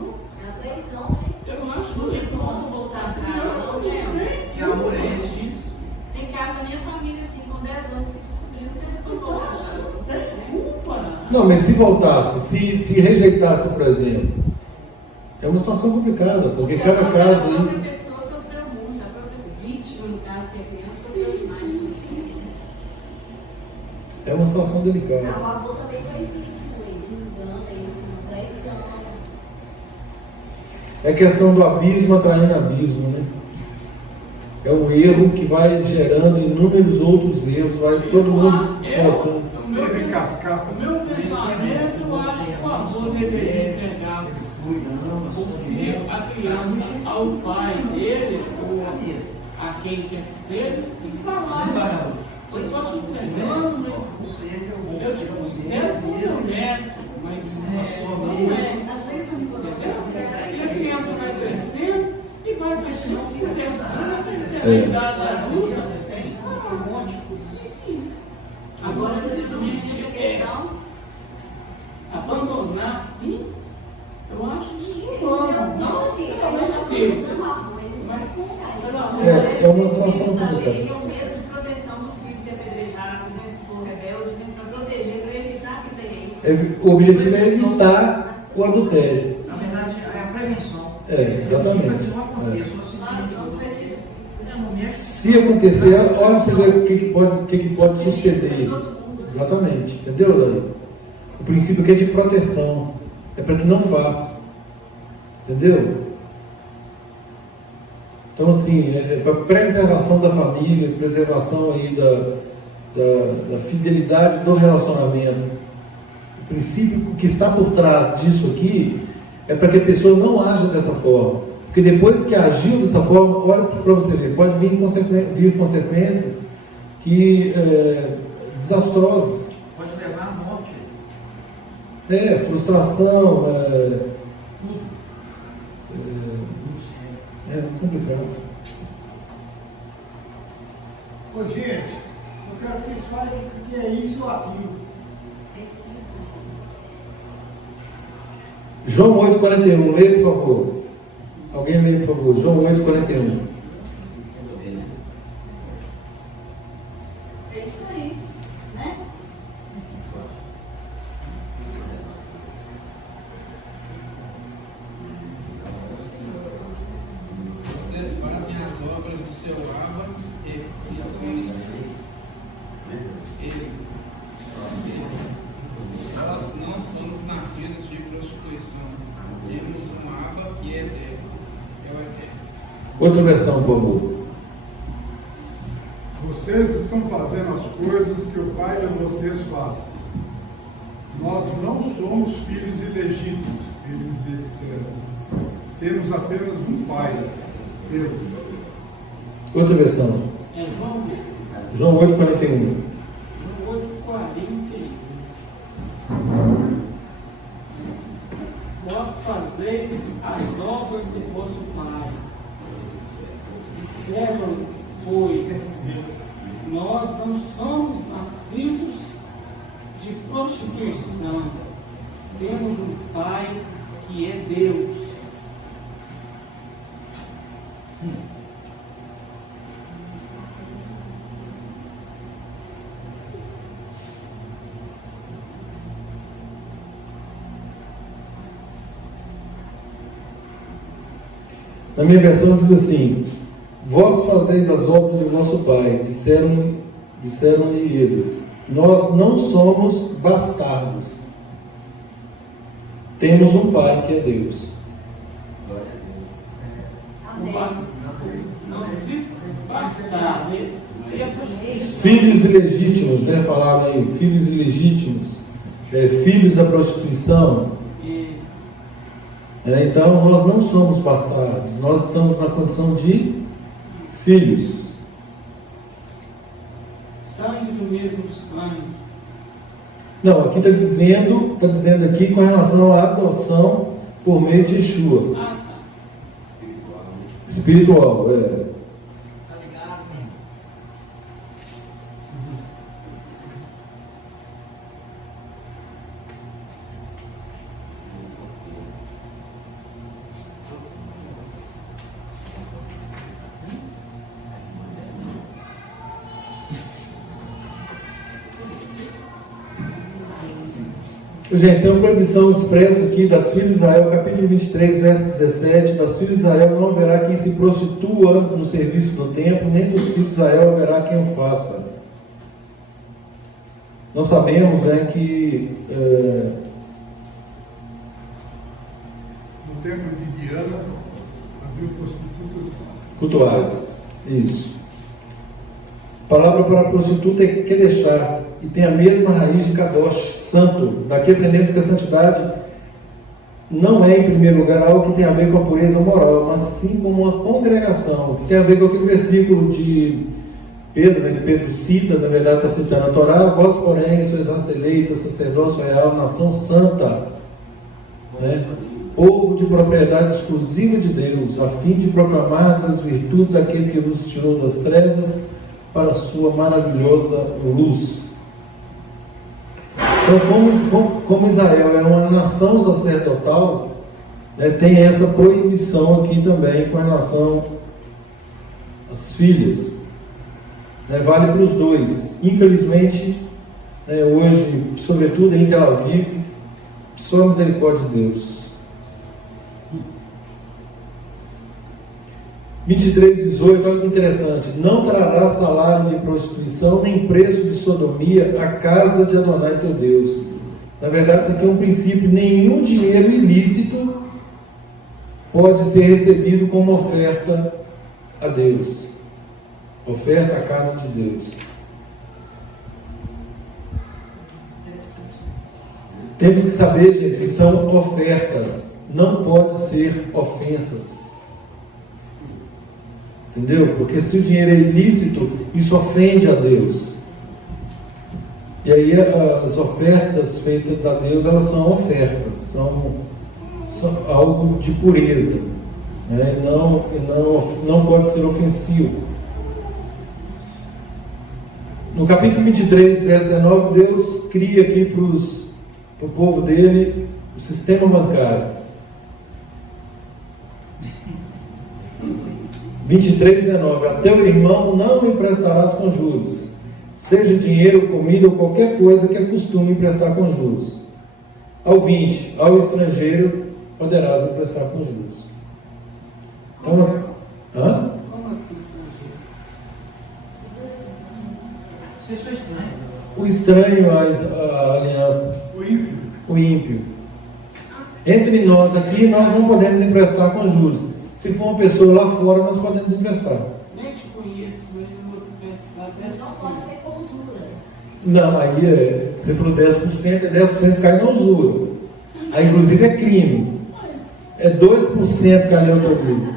Então, É a traição, né? eu não acho Não tem que como voltar atrás. Isso mesmo. Que amor é esse? Em casa da minha família, assim, com 10 anos, se descobriu, não teve como voltar atrás. não tem culpa. Não, mas se voltasse, se rejeitasse, por exemplo, é uma situação complicada, porque cada caso A aí. própria pessoa sofreu muito, a própria vítima, no caso, que é criança, sofreu demais. com isso. É uma situação Não, o delicada. avô também foi vítima de um engano, de uma traição. É questão do abismo atraindo abismo, né? É um erro que vai gerando inúmeros outros erros, vai todo mundo colocando. O meu Erro em pensamento, cascata. o meu pensamento, eu acho que o avô deveria entregar o filho, a criança, ao pai dele, ou a quem quer que seja, e falar assim, eu estou te entregando, mas eu te considero como meu neto, mas não é. Às vezes não Entendeu? E a criança vai crescendo e vai crescendo, até a idade adulta. Isso. Agora, simplesmente abandonar assim, eu acho desumano. Não, pelo amor de Deus. Mas, pelo amor de Deus. É uma situação E complicada. o medo de proteção do filho de apedrejado, né, se for rebelde, né, para proteger, para evitar que tenha isso. O objetivo é evitar o adultério. Na verdade, é a prevenção. É, exatamente. Para que não aconteça o acidente, Não ou vai ser não mexe. Se acontecer, olha pra você ver o que pode suceder. Exatamente, entendeu, Dani? O princípio aqui é de proteção, é para que não faça, entendeu? Então, assim, é para preservação da família, preservação aí da fidelidade do relacionamento. O princípio que está por trás disso aqui é para que a pessoa não haja dessa forma. Porque depois que agiu dessa forma, olha para você ver, pode vir consequências que desastrosas. Pode levar à morte. Frustração, Tudo. Muito sério. é complicado. Ô gente, eu quero que vocês falem o que é isso ou aquilo. João 8,41, leia por favor. Alguém leia por favor, João 8,41. É isso aí, né? Vocês fazem as obras do seu Abba e comem ele. Nós não somos nascidos de prostituição. Temos um Abba que é eterno. É o eterno. Outra versão, por favor. Vocês estão fazendo as coisas que o pai de vocês faz. Nós não somos filhos ilegítimos, eles disseram. Temos apenas um pai, Deus. Outra versão. É João mesmo. João 8,41. João 8,41. Vós fazeis as obras do vosso Pai. Disseram, pois, nós não somos nascidos de prostituição. Temos um Pai que é Deus. Na minha versão diz assim: vós fazeis as obras de vosso pai, disseram-lhe eles. Nós não somos bastardos. Temos um pai que é Deus. Não se bastar, né? E a prostituição. Filhos ilegítimos, né? Falaram aí, filhos ilegítimos, filhos da prostituição. Então nós não somos bastardos, nós estamos na condição de filhos. Sangue do mesmo sangue. Não, aqui está dizendo aqui com relação à adoção por meio de Yeshua. Ah, tá. Espiritual, Tá ligado, né? Gente, tem uma proibição expressa aqui das filhas de Israel, capítulo 23, verso 17. Das filhas de Israel não haverá quem se prostitua no serviço do templo, nem dos filhos de Israel haverá quem o faça. Nós sabemos que No templo de Diana havia prostitutas. cultuais. Isso. A palavra para prostituta é Kedeshá, e tem a mesma raiz de Kadosh, santo. Daqui aprendemos que a santidade não é, em primeiro lugar, algo que tem a ver com a pureza moral, mas sim com uma congregação. Isso tem a ver com aquele versículo de Pedro, que Pedro cita, na verdade está citando a Torá: vós, porém, sois raça eleita, sacerdócio real, nação santa, né? Povo de propriedade exclusiva de Deus, a fim de proclamar as virtudes daquele que nos tirou das trevas para a sua maravilhosa luz. Então, como Israel era uma nação sacerdotal, né, tem essa proibição aqui também com relação às filhas. Né, vale para os dois. Infelizmente, né, hoje, sobretudo em Tel Aviv, só a misericórdia de Deus. 23:18, olha que interessante: não trará salário de prostituição, nem preço de sodomia à casa de Adonai teu Deus. Na verdade, isso aqui é um princípio: nenhum dinheiro ilícito pode ser recebido como oferta a Deus, oferta à casa de Deus. Temos que saber, gente, que são ofertas, não pode ser ofensas. Entendeu? Porque se o dinheiro é ilícito, isso ofende a Deus. E aí as ofertas feitas a Deus, elas são ofertas, são algo de pureza, né? Não pode ser ofensivo. No capítulo 23, verso 19, Deus cria aqui para o povo dele o sistema bancário. 23:19, a teu irmão não emprestarás com juros, seja dinheiro, comida ou qualquer coisa que acostume emprestar com juros. Ao 20, ao estrangeiro poderás emprestar com juros. Então, Como assim estrangeiro? Vocês são estranhos. o estranho, a aliança, o ímpio. Entre nós aqui, nós não podemos emprestar com juros. Se for uma pessoa lá fora, nós podemos emprestar. Nem te conheço, mas eu vou emprestar 10%. Não pode ser com usura. Não, aí você falou 10%, 10% cai na usura. Aí, inclusive, é crime. É 2% cai na autoriza.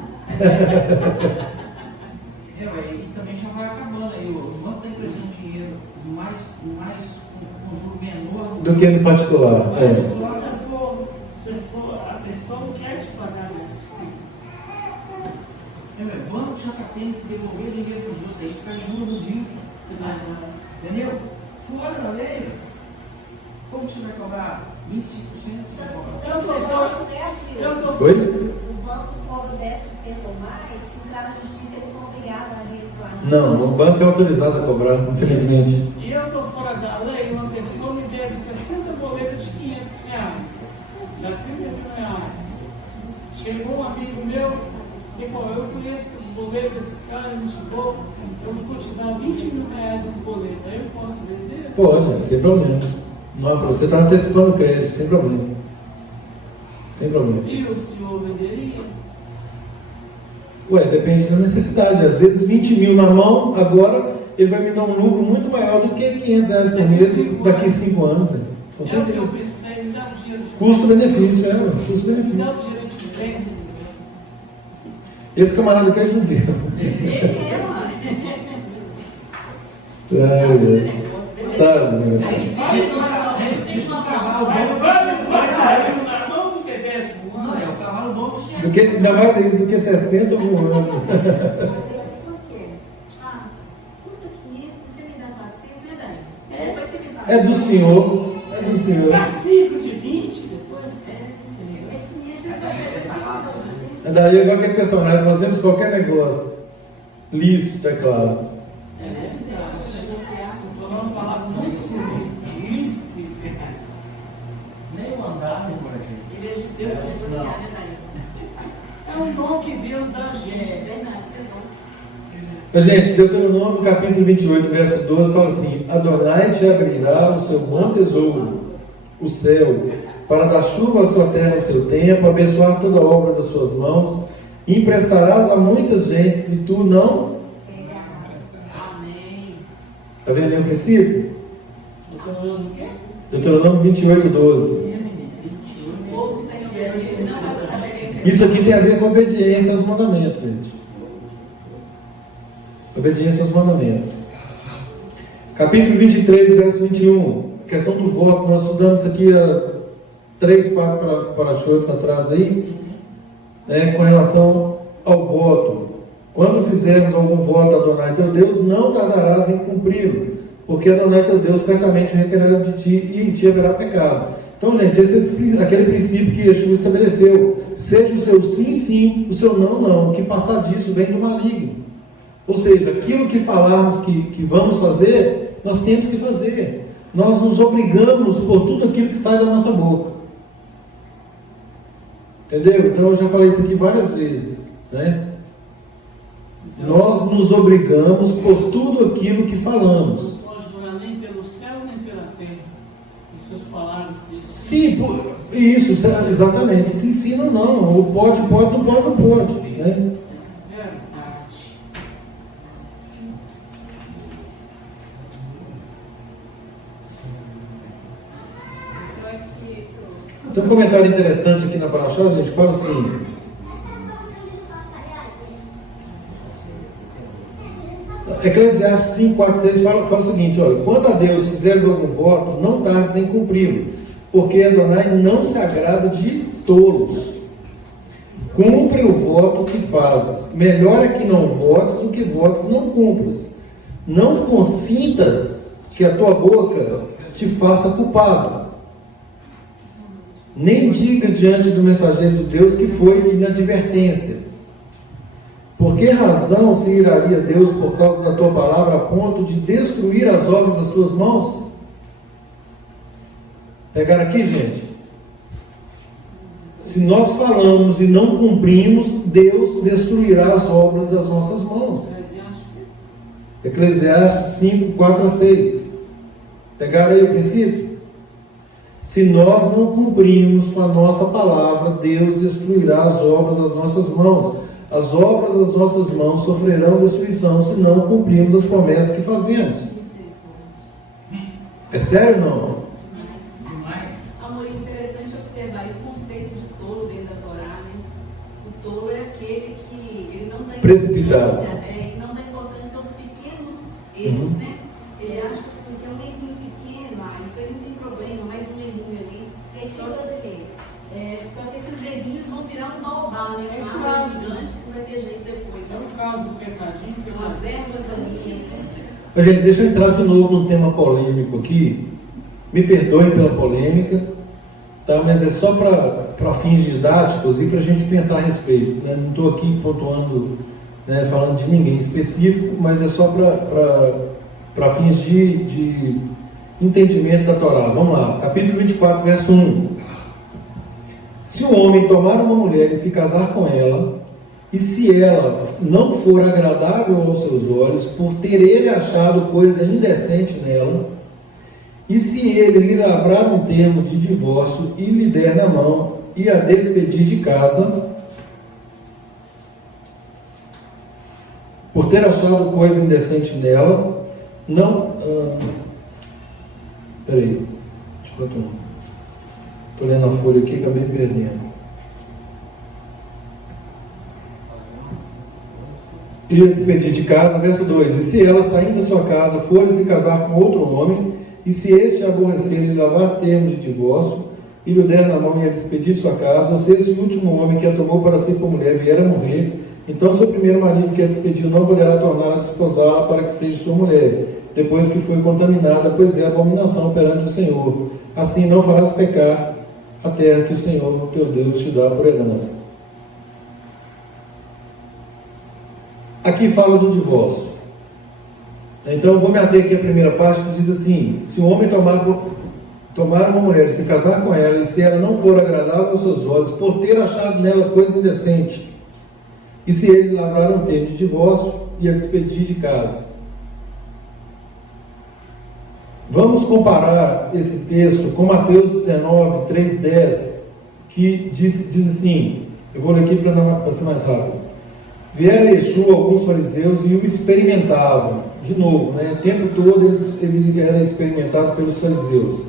E também já vai acabando aí. O banco está emprestando dinheiro mais com juro menor Do que no particular. Mas É. se for, a pessoa não quer te pagar 10%. O banco já está tendo que devolver dinheiro para os outros aí, para juros isso. Entendeu? Fora da lei. Como você vai cobrar 25%? Você vai cobrar? Eu estou falando negativo. Oi? O banco cobra 10% ou mais, se entrar na justiça, eles são obrigados a retroagir. Não, o banco é autorizado a cobrar, infelizmente. E eu estou fora da lei, uma pessoa me deve 60 boletas de R$500, dá R$30 mil. Chegou um amigo meu e falou: eu conheço esses boletas, cara, gente boa, eu vou te dar R$20 mil as boletas, eu posso vender? Pode, sem problema. Não, você está antecipando o crédito, sem problema. Sem problema. E o senhor venderia? Ué, depende da necessidade. Às vezes 20 mil na mão, agora ele vai me dar um lucro muito maior do que R$500 por mês daqui a 5 anos. Né? Com É o que certeza. eu pensei, me dá um dinheiro de Custo-benefício, me dá um custo-benefício. dinheiro de bens. Esse camarada aqui é judeu. Ele é, mano. Sabe, né? Eles não cavalo Mas bom. vai sair na mão do bebê voando. Não, é o cavalo bom do céu. Do que, ainda mais isso do que 60 voando. Você quanto? Ah, custa 500, você me dá 400, né, Dani? Depois você me paga. É do senhor. É do senhor. Dá 5 de 20, depois pega. É 500, você vai fazer essa conta. É daí igual aquele personagem, fazemos qualquer negócio. Lícito, é claro. É verdade. Estou falando uma palavra muito lícita. adorar igual a gente. Ele é judeu para negociar, né, Daí? É um dom que Deus dá a gente. É verdade, isso é bom. Gente, Deuteronômio capítulo 28, verso 12 fala assim: Adonai te abrirá o seu bom tesouro, o céu, para dar chuva à sua terra no seu tempo, abençoar toda a obra das suas mãos, e emprestarás a muitas gentes, e tu não. Amém. Está vendo aí o princípio? Deuteronômio o quê? Deuteronômio 28, 12. O povo tem obediência, não vai saber quem é. Isso aqui tem a ver com obediência aos mandamentos, gente. Obediência aos mandamentos. Capítulo 23, verso 21. Questão do voto. Nós estudamos isso aqui há 3, 4 para-choques atrás aí, né, com relação ao voto. Quando fizermos algum voto a Adonai teu Deus, não tardarás em cumpri-lo, porque Adonai teu Deus certamente requererá de ti e em ti haverá pecado. Então, gente, esse é aquele princípio que Yeshua estabeleceu. Seja o seu sim, sim, o seu não, não. O que passar disso vem do maligno. Ou seja, aquilo que falarmos que vamos fazer, nós temos que fazer. Nós nos obrigamos por tudo aquilo que sai da nossa boca. Entendeu? Então eu já falei isso aqui várias vezes, né? Nós nos obrigamos por tudo aquilo que falamos. Não pode jurar nem pelo céu nem pela terra. Em suas palavras. Sim, isso, exatamente. Sim, sim, não, não. Ou pode, não pode, não pode. Né? Tem um comentário interessante aqui na Paraxá, a gente fala assim: Eclesiastes 5, 4, 6 fala o seguinte: olha, quanto a Deus fizeres algum voto, não tardes em cumpri-lo, porque Adonai não se agrada de tolos. Cumpre o voto que fazes. Melhor é que não votes do que votes e não cumpras. Não consintas que a tua boca te faça culpado. Nem diga diante do mensageiro de Deus que foi inadvertência. Por que razão se iraria Deus por causa da tua palavra a ponto de destruir as obras das tuas mãos? Pegaram aqui, gente? Se nós falamos e não cumprimos, Deus destruirá as obras das nossas mãos. Eclesiastes 5, 4 a 6. Pegaram aí o princípio? Se nós não cumprirmos com a nossa palavra, Deus destruirá as obras das nossas mãos. As obras das nossas mãos sofrerão destruição se não cumprirmos as promessas que fazemos. É sério ou não? Amor, interessante observar o conceito de tolo dentro da Torá, né? O tolo é aquele que ele não dá precipitado. Ele não dá importância aos pequenos erros, né? Ele acha assim que é um errinho pequeno, isso aí não tem problema, mais um errinho ali. É isso brasileiro. Só que esses errinhos vão virar um baobá, né? É Uma árvore gigante que vai ter jeito depois. É o caso do pecadinho. São as ervas daninhas, né? Gente, deixa eu entrar de novo num tema polêmico aqui. Me perdoem pela polêmica, tá? Mas é só para fins didáticos e para a gente pensar a respeito, né? Não estou aqui pontuando, né, falando de ninguém específico, mas é só para fins de entendimento da Torá. Vamos lá, capítulo 24, verso 1. Se um homem tomar uma mulher e se casar com ela, e se ela não for agradável aos seus olhos, por ter ele achado coisa indecente nela, e se ele lhe lavrar um termo de divórcio e lhe der na mão e a despedir de casa, por ter achado coisa indecente nela, não... Peraí, deixa eu continuar. Estou lendo a folha aqui e acabei me perdendo. E a despedir de casa, verso 2: E se ela, saindo da sua casa, for se casar com outro homem, e se este aborrecer e lavar termo de divórcio, e lhe der na mão e a despedir de sua casa, ou se esse último homem que a tomou para si por mulher vier a morrer, então seu primeiro marido que a despediu não poderá tornar a desposá-la para que seja sua mulher, depois que foi contaminada, pois é abominação perante o Senhor. Assim não farás pecar a terra que o Senhor, teu Deus, te dá por herança. Aqui fala do divórcio. Então eu vou me ater aqui à primeira parte que diz assim: se o homem tomar tomar uma mulher e se casar com ela, e se ela não for agradável aos seus olhos, por ter achado nela coisa indecente, e se ele lavrar um termo de divórcio e a despedir de casa. Vamos comparar esse texto com Mateus 19, 3, 10, que diz assim, eu vou ler aqui para ser mais rápido. Vieram a Yeshua alguns fariseus e o experimentavam, de novo, né? O tempo todo ele era experimentado pelos fariseus.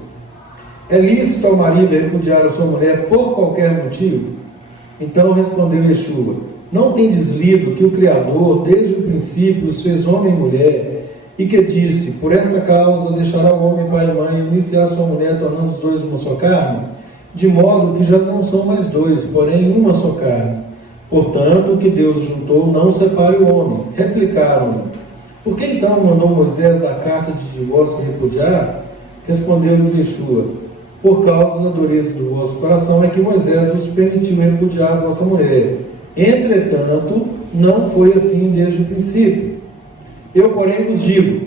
É lícito ao marido repudiar a sua mulher por qualquer motivo? Então respondeu Yeshua, não tendes lido que o Criador, desde o princípio, os fez homem e mulher, e que disse, por esta causa deixará o homem pai e mãe, e unir-se-á sua mulher, tornando os dois uma só carne? De modo que já não são mais dois, porém uma só carne. Portanto, o que Deus juntou, não separe o homem. Replicaram-lhe, por que então mandou Moisés dar carta de divórcio e repudiar? Respondeu-lhes Yeshua, por causa da dureza do vosso coração é que Moisés vos permitiu repudiar a vossa mulher. Entretanto, não foi assim desde o princípio. Eu, porém, vos digo,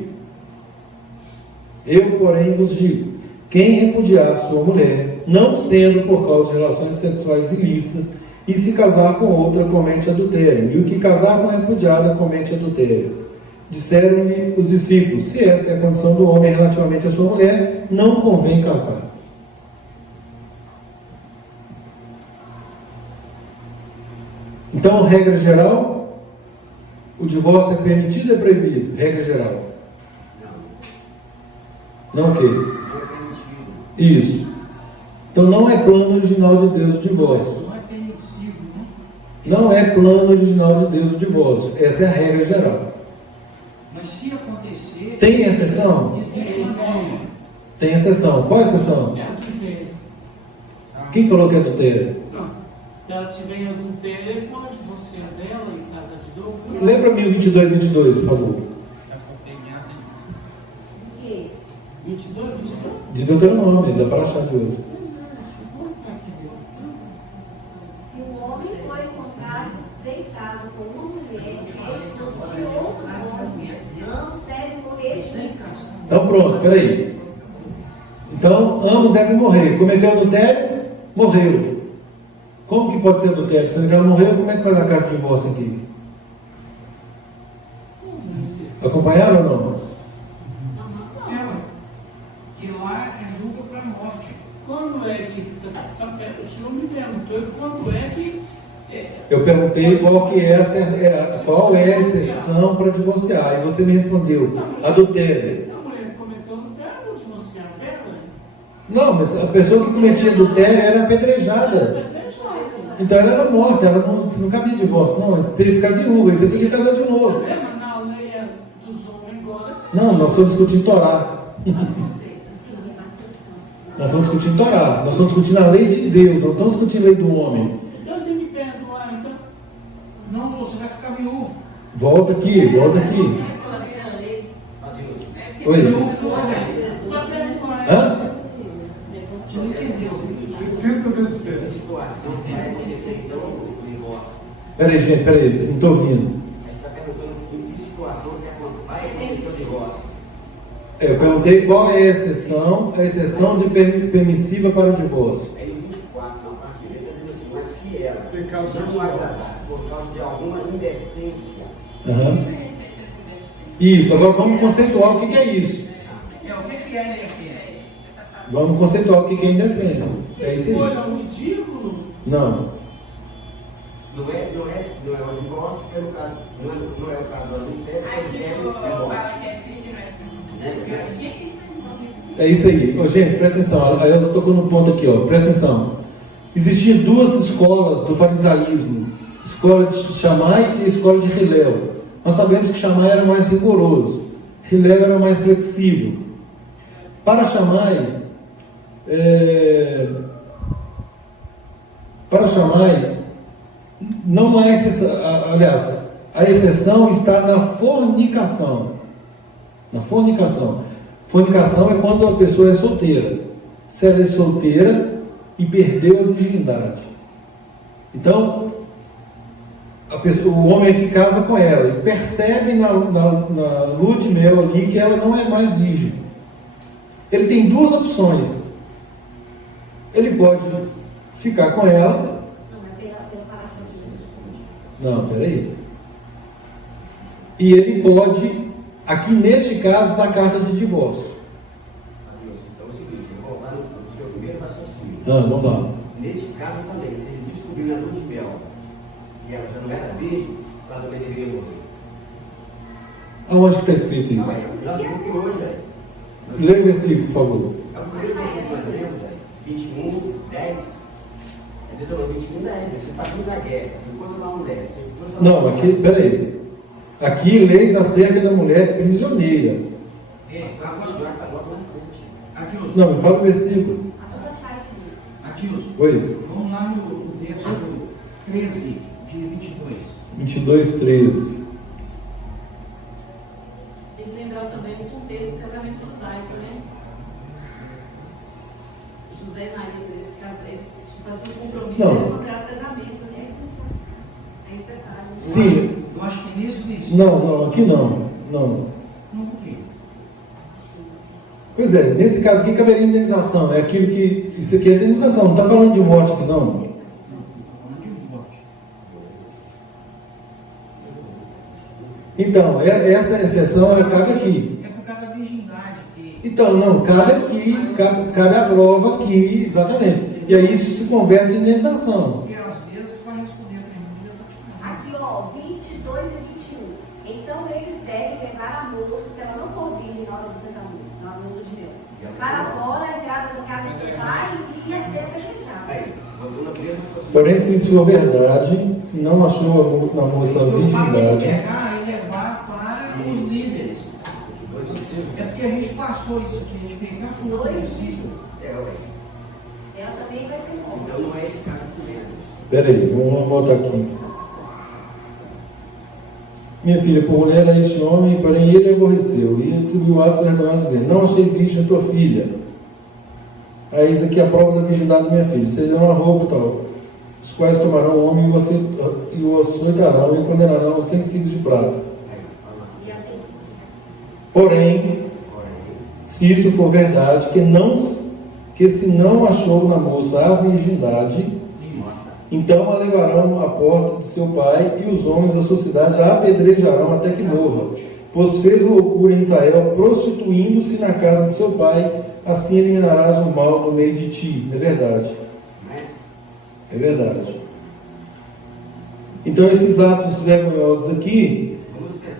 quem repudiar sua mulher, não sendo por causa de relações sexuais ilícitas, e se casar com outra, comete adultério. E o que casar com a repudiada, comete adultério. Disseram-lhe os discípulos, se essa é a condição do homem relativamente à sua mulher, não convém casar. Então, regra geral, o divórcio é permitido ou é proibido? Regra geral. Não o quê? Não é permitido. Isso. Então não é plano original de Deus o divórcio. Não é permissivo, né? Não é plano original de Deus o divórcio. Essa é a regra geral. Mas se acontecer... Tem exceção? Existe uma norma. Tem exceção. Qual a exceção? É adultério. Quem falou que é adultério? Não. Se ela tiver em adultério, ele pode divorciar dela e casar de novo. Lembra-me o 22, por favor. E 22. De Deuteronômio, dá para achar de outro. se o homem for encontrado deitado com uma mulher, esposo de outro homem, ambos devem morrer juntos. Então pronto, peraí. Então, ambos devem morrer. Cometeu adultério? Morreu. Como que pode ser adultério? Se ela morreu, como é que vai dar carta de divórcio aqui? Acompanharam ou não? Que lá é julga para a morte. Quando é que o senhor me perguntou quando é que Eu perguntei qual é a exceção para divorciar. E você me respondeu, adultério. se a mulher cometeu adultério, eu vou divorciar dela? Não, mas a pessoa que cometia adultério era apedrejada. Então ela era morta, ela não cabia divórcio. Não, você ia ficar viúva, aí você podia casar de novo. Você na lei dos homens agora. Não, nós estamos discutindo Torá. Nós estamos discutindo Torá. Nós estamos discutindo a lei de Deus, não estamos discutindo a lei do homem. Eu tenho que perdoar, então. Não, você vai ficar viúvo. Volta aqui. Oi? Para perdoar. Hã? Você não entendeu. 70 vezes 7. A situação que vai acontecer então o divórcio. Peraí, gente, não estou ouvindo. Mas você está perguntando em que situação que vai acontecer o divórcio. Eu perguntei qual é a exceção de permissiva para o divórcio. Aí em 24, a partir dele, está dizendo assim, mas se ela Pecado não sexual. agradar por causa de alguma indecência, Aham. Isso, agora vamos conceituar o que é isso. O que é a indecência? Vamos conceituar o que é indecência. É isso aí. Escolha um ridículo. Não. não é o divórcio, pelo caso, não é o caso do adultério, Aí, adultério tipo, é fala morte. que é filho, né? É isso aí. Ô, gente, presta atenção. Aliás, eu tocou no ponto aqui, ó. Presta atenção. Existiam duas escolas do farisaísmo. Escola de Shammai e escola de Hillel. Nós sabemos que Shammai era mais rigoroso. Hillel era mais flexível. Para Shammai, não há exceção. Aliás, a exceção está na fornicação. Na fornicação. Fornicação é quando a pessoa é solteira. Se ela é solteira e perdeu a virgindade. Então, o homem que casa com ela e percebe na lua de mel ali que ela não é mais virgem. Ele tem duas opções. ele pode ficar com ela. Não, é pela paração de Não, peraí. E ele pode, aqui neste caso, dar carta de divórcio. Então é o seguinte, eu vou voltar no seu primeiro raciocínio. Vamos lá. Nesse caso também, se ele descobriu na lua de mel e ela já não era virgem, ela também deveria morrer. Aonde que está escrito isso? Nós vimos que hoje, velho. Leia o versículo, por favor. É o primeiro versículo que nós lemos, velho. 21, 10. É Deuteronômio 21, 10. Você está vindo na guerra, você encontra uma mulher. Não, aqui, peraí. Aqui leis acerca da mulher prisioneira. Atilson. Não, me fala o versículo. Atilson. Oi. Vamos lá no verso 13 de 22. 22, 13. Tem que lembrar também o contexto do casamento judaico, né? José e Maria, eles faziam um compromisso de considerar casamento, né? Tem esse detalhe. Sim. Eu acho que nesse versículo. Não, aqui não. Não. Não, por quê? Pois é, nesse caso aqui caberia indenização. É aquilo que. Isso aqui é indenização, não está falando de morte aqui, não. Não, estou falando de morte. Então, essa exceção ela cabe aqui. É por causa da virgindade. Então, não, cabe aqui, cabe a prova aqui, exatamente. E aí isso se converte em indenização. Porque às vezes vai responder a pergunta que eu estou te fazendo. Aqui, ó, 22 e 21. Então eles devem levar a moça, se ela não for virgem na hora do casamento, na hora do dinheiro, para fora a entrada da casa do pai e ia ser apedrejada. Porém, se isso for verdade, se não achou na moça a virgindade. Pegar e levar para os líderes. É porque a gente passou isso aqui, a gente pegar com o versículo. Ela também vai ser morta. Então não é esse caso primeiro. Peraí, vamos botar aqui. Minha filha, por mulher é este homem, porém ele aborreceu, e atribuiu atos vergonhosos, dizendo: não achei virgem a tua filha. Aí isso aqui é a prova da virgindade da minha filha. Seria uma roupa tal, os quais tomarão o homem e o açoitarão e condenarão a 100 ciclos de prata. Porém, se isso for verdade, que se não achou na moça a virgindade, então a levarão à porta de seu pai, e os homens da sua cidade a apedrejarão até que morra. Pois fez loucura em Israel, prostituindo-se na casa de seu pai, assim eliminarás o mal no meio de ti. É verdade. É verdade. Então esses atos vergonhosos aqui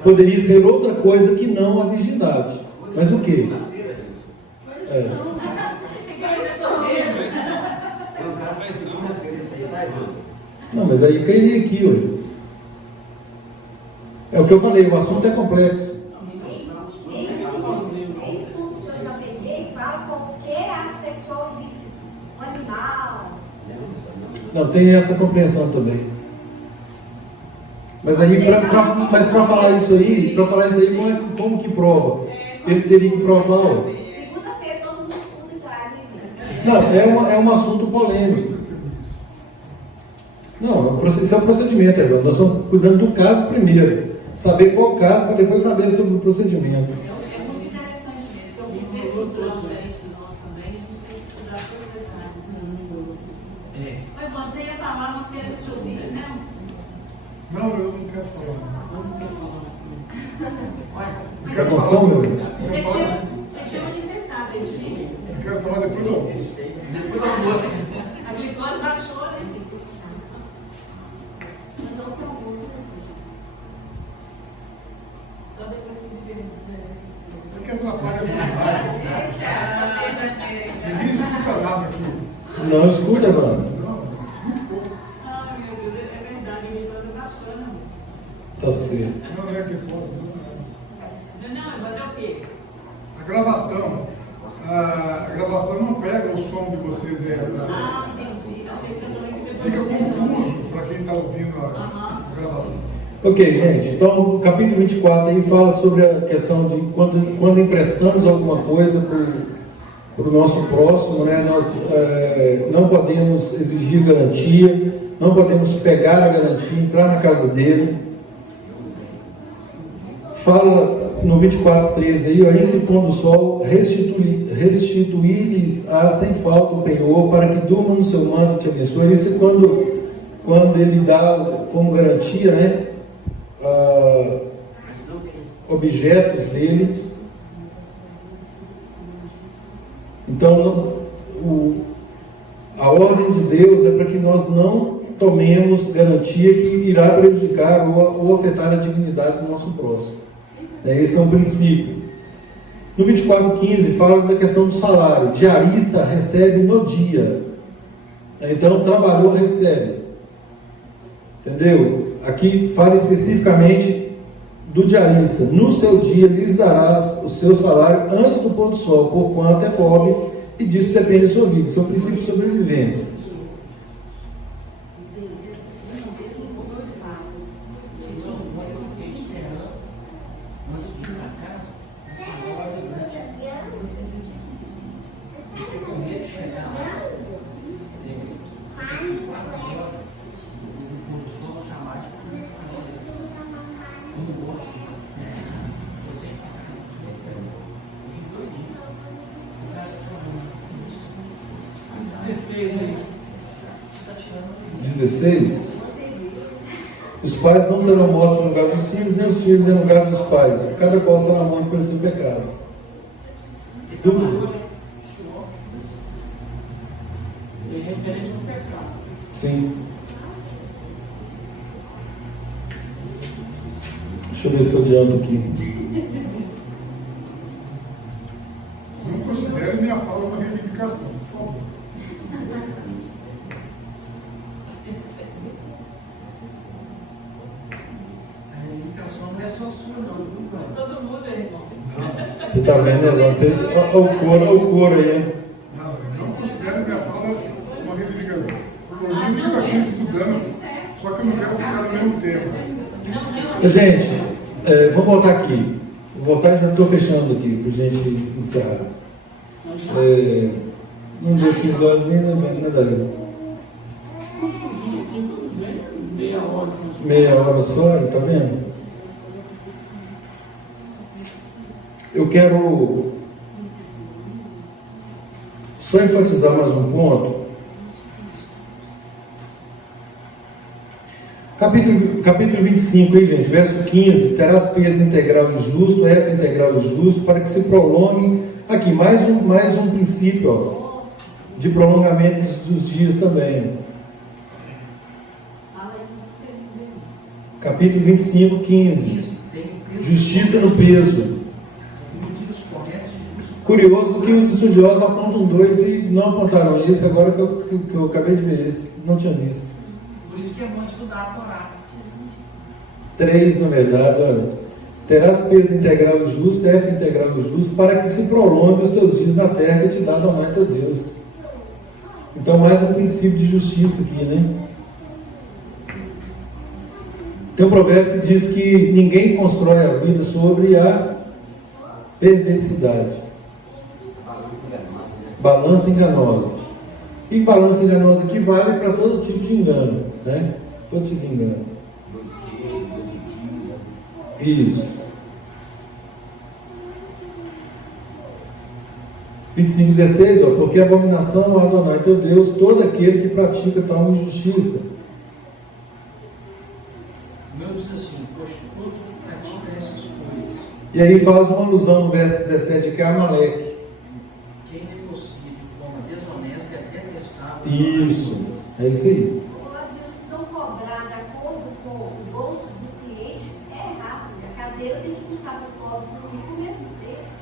poderia ser outra coisa que não a virgindade. Mas o quê? Não, mas aí cairia aqui, ué. É o que eu falei, o assunto é complexo. Esse curso que eu já peguei fala qualquer ato sexual ilícito, um animal. Não, tem essa compreensão também. Mas aí, mas para falar isso aí, como que prova? Ele teria que provar, ó. Segunda-feira todo mundo estuda e traz, hein, gente? Não, é um assunto polêmico. Não, isso é um procedimento, nós estamos cuidando do caso primeiro. Saber qual caso, para depois saber sobre o procedimento. É muito interessante mesmo, porque o texto cultural diferente do nosso também, a gente tem que estudar todo detalhe. Mas Evandro, você ia falar, nós queremos te ouvir, né? Não, eu não quero falar. Quer com fome, meu? Você tinha manifestado, ele tinha? Eu quero falar depois do almoço. Depois do almoço. A glicose baixou, né? Só depois que de perguntas. Porque atrapalha a ninguém escuta nada aqui. Não escuta, mano. Ai, meu Deus, é verdade, a glicose baixou, né? Tá certo. Não é que pode. Não, mas é o quê? A gravação não pega o som de vocês aí atrás. Ah, entendi. Achei que você também Fica confuso para quem está ouvindo a gravação. Ok, gente. Então, o capítulo 24 aí fala sobre a questão de quando emprestamos alguma coisa para o nosso próximo, né? Nós não podemos exigir garantia, não podemos pegar a garantia, entrar na casa dele. Fala no 24:13 aí, ó, em se pondo o sol, restituir-lhes sem falta o penhor, para que durmam no seu manto e te abençoe. Isso é quando ele dá como garantia, né, objetos dele. Então, a ordem de Deus é para que nós não tomemos garantia que irá prejudicar ou afetar a dignidade do nosso próximo. Esse é um princípio. No 24:15 fala da questão do salário. Diarista recebe no dia. Então, trabalhou, recebe. Entendeu? Aqui fala especificamente do diarista. No seu dia lhes darás o seu salário antes do pôr do sol, porquanto é pobre, e disso depende da sua vida. Isso é o princípio de sobrevivência. Os pais não serão mortos no lugar dos filhos, nem os filhos no lugar dos pais. Cada qual será morto pelo seu pecado. Dúvida? É referente ao pecado. Sim. Deixa eu ver se eu adianto aqui. Não considere minha fala uma reivindicação, por favor. Não é só sua, não, viu, pai? Todo mundo é irmão. Você está vendo, né? Olha o coro aí, né? Não considero minha fala uma reivindicação. Por mim, fico aqui estudando, só que eu não quero ficar no mesmo tempo. Gente, vamos voltar aqui. Vou voltar e já estou fechando aqui, para a gente encerrar. Não deu 15 horas ainda, mas daí. Meia hora só, tá vendo? Eu quero só enfatizar mais um ponto. Capítulo 25, aí, gente, verso 15: terás peso integral e justo, F integral e justo, para que se prolongue. Aqui, mais um princípio, ó, de prolongamento dos dias também. Capítulo 25, 15. Justiça no peso. Curioso que os estudiosos apontam 2 e não apontaram esse, agora que eu acabei de ver esse, não tinha visto. Por isso que é bom estudar a Torá. 3, na verdade, olha. Terás peso integral e justo, F integral e justo, para que se prolongue os teus dias na terra que te dá Adonai teu Deus. Então, mais um princípio de justiça aqui, né? Tem um provérbio que diz que ninguém constrói a vida sobre a perversidade. Balança enganosa. E balança enganosa aqui vale para todo tipo de engano, né? Todo tipo de engano. Isso. 25:16, ó, porque abominação a Adonai teu Deus, todo aquele que pratica tal injustiça. Não diz assim, pois todo que pratica essas coisas. E aí faz uma alusão no verso 17 que é Amaleque. Quem negocia de forma desonesta é detestável. Isso, é isso aí. Pode não cobrar de acordo com o bolso do cliente é errado. A cadeira tem que custar para o pobre o mesmo preço.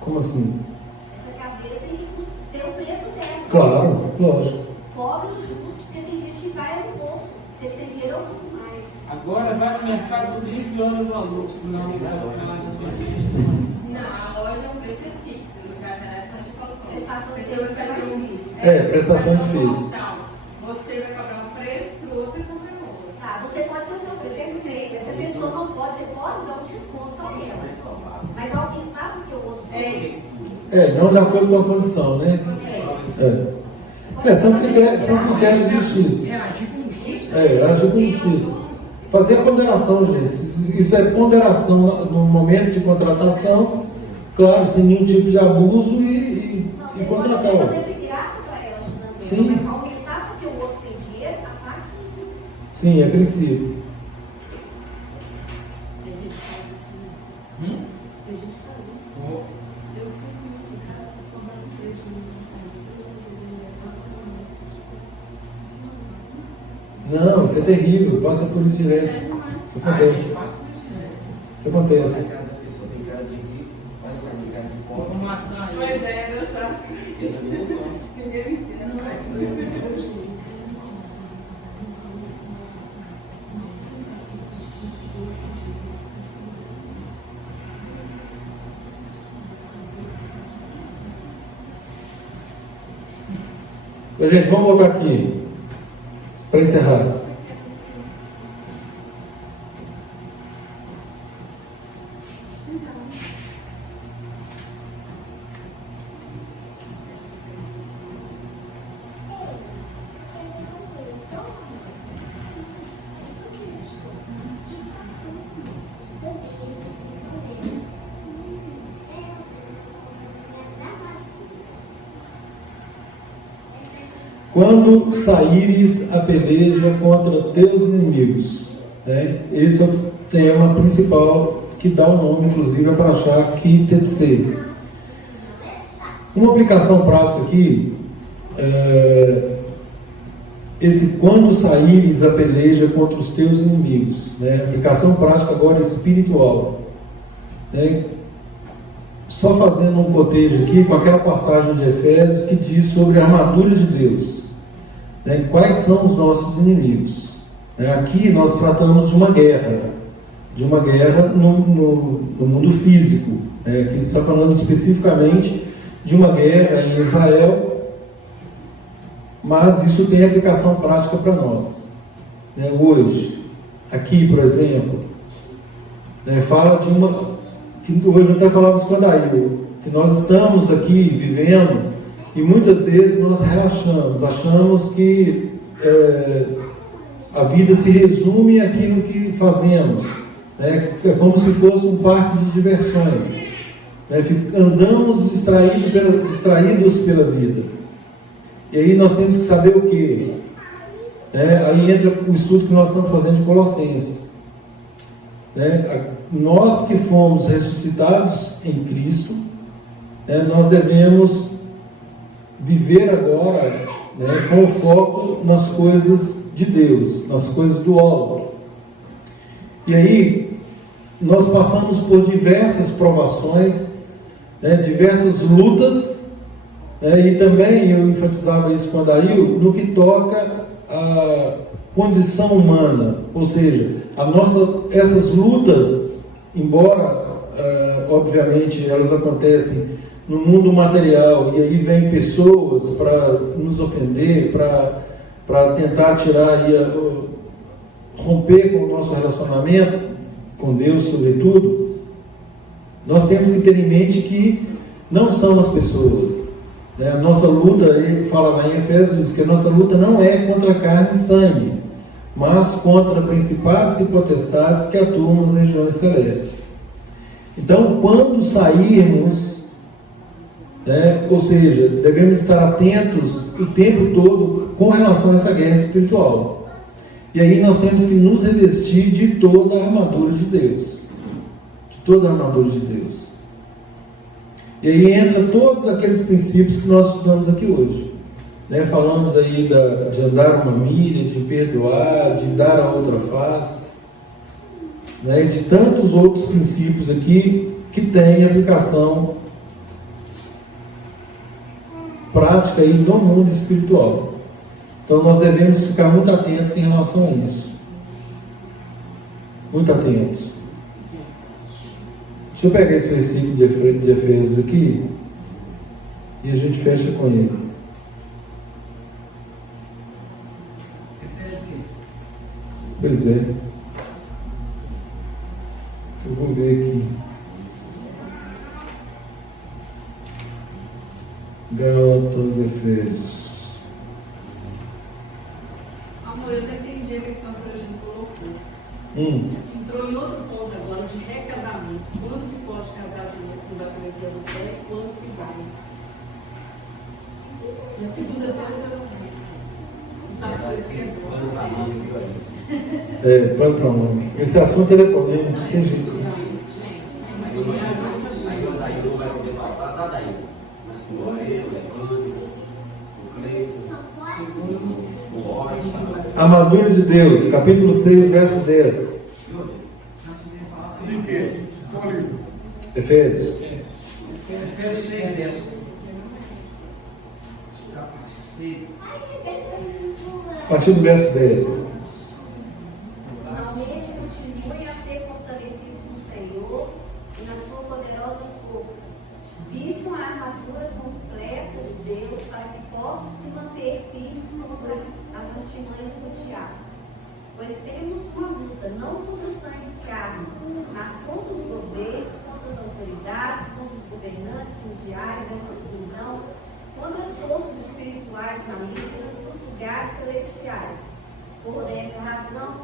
Como assim? Essa cadeira tem que ter o preço dela. Claro, lógico. Pobre e justo, porque tem gente que vai no bolso. Você tem dinheiro ou muito mais. Agora vai no Mercado Livre e olha os valores. Não, Não, a loja é um preço fixo. O cara pode colocar. Prestação de serviço é mais difícil. Prestação de serviço. Você vai cobrar um preço para o outro e cobrar outro. Tá, você pode ter o seu preço, é sempre. Essa pessoa não pode, você pode dar um desconto para ela. Mas aumentar porque o outro não de acordo com a condição, né? São critérios de justiça. É agir com justiça. Agir com justiça. fazer a ponderação, gente. Isso é ponderação no momento de contratação, claro, sem nenhum tipo de abuso e contratar. Não, você pode fazer de graça para elas também. Sim. Mas aumentar porque o outro tem dinheiro, tá? Sim, é princípio. A gente faz isso, né? A gente faz isso. Eu sempre me disse, cara, cobrar um preço de Não, isso é terrível, passa por isso direto. Isso acontece. Isso acontece. Cada pessoa tem cara de rico, mas não tem cara de pobre. Vamos matar ele. Pois é, eu acho que Eu também não sou. ninguém entende, não é? Mas, gente, vamos voltar aqui para encerrar. Quando saíres a peleja contra teus inimigos, né? Esse é o tema principal que dá o nome, inclusive, a Parashá Ki-Tetsei. Uma aplicação prática aqui, esse quando saíres a peleja contra os teus inimigos, né? Aplicação prática agora espiritual, né? Só fazendo um cotejo aqui com aquela passagem de Efésios que diz sobre a armadura de Deus, né? Quais são os nossos inimigos? Aqui nós tratamos de uma guerra no mundo físico, né? Aqui está falando especificamente de uma guerra em Israel, mas isso tem aplicação prática para nós, né? Hoje, aqui, por exemplo, né? Fala de uma que hoje eu até falava isso com a Daíl, que nós estamos aqui vivendo e muitas vezes nós relaxamos, achamos que a vida se resume àquilo que fazemos, né? É como se fosse um parque de diversões, né? Andamos distraídos pela vida, e aí nós temos que saber o que? Aí entra o estudo que nós estamos fazendo de Colossenses, né? Nós que fomos ressuscitados em Cristo, né? Nós devemos viver agora, né? Com foco nas coisas de Deus, nas coisas do alto. E aí nós passamos por diversas provações, né? Diversas lutas, né? E também eu enfatizava isso com a Daíl, no que toca a condição humana, ou seja, essas lutas, embora obviamente elas acontecem no mundo material, e aí vem pessoas para nos ofender, para tentar tirar romper com o nosso relacionamento com Deus, sobretudo, nós temos que ter em mente que não são as pessoas, né? A nossa luta, ele fala lá em Efésios, que a nossa luta não é contra carne e sangue, mas contra principados e potestades que atuam nas regiões celestes. Então, quando sairmos, né, ou seja, devemos estar atentos o tempo todo com relação a essa guerra espiritual. E aí nós temos que nos revestir de toda a armadura de Deus. De toda a armadura de Deus. E aí entra todos aqueles princípios que nós estudamos aqui hoje. Né? Falamos aí de andar uma milha, de perdoar, de dar a outra face, né? De tantos outros princípios aqui que têm aplicação prática aí no mundo espiritual. Então nós devemos ficar muito atentos em relação a isso. Muito atentos. Deixa eu pegar esse versículo de Efésios aqui e a gente fecha com ele. Efésios o quê? Pois é. Eu vou ver aqui. Gálatas, Efésios. Amor, eu não entendi a questão que a gente colocou. Entrou em outro ponto agora de recasamento. Quando que pode casar de novo? Quando vai cometer o pé e quando que vai? Na segunda-feira pano para mão. Esse assunto ele é polêmico, não tem jeito. Aí o Daí não vai poder falar nada aí. Mas o Orfeu, o Cleito, o Rocha. Armadura de Deus, capítulo 6, verso 10. De quê? Qual livro? Efésios. Efésios 6, 10. Capacete. A partir do verso 10. Finalmente continuem a ser fortalecidos no Senhor e na sua poderosa força. Vistam a armadura completa de Deus para que possam se manter firmes contra as artimanhas do diabo. Pois temos uma luta não contra sangue e carne, mas contra os governos, contra as autoridades, contra os governantes mundiais dessa escuridão, contra as forças espirituais malignas nos lugares celestiais. Por essa razão,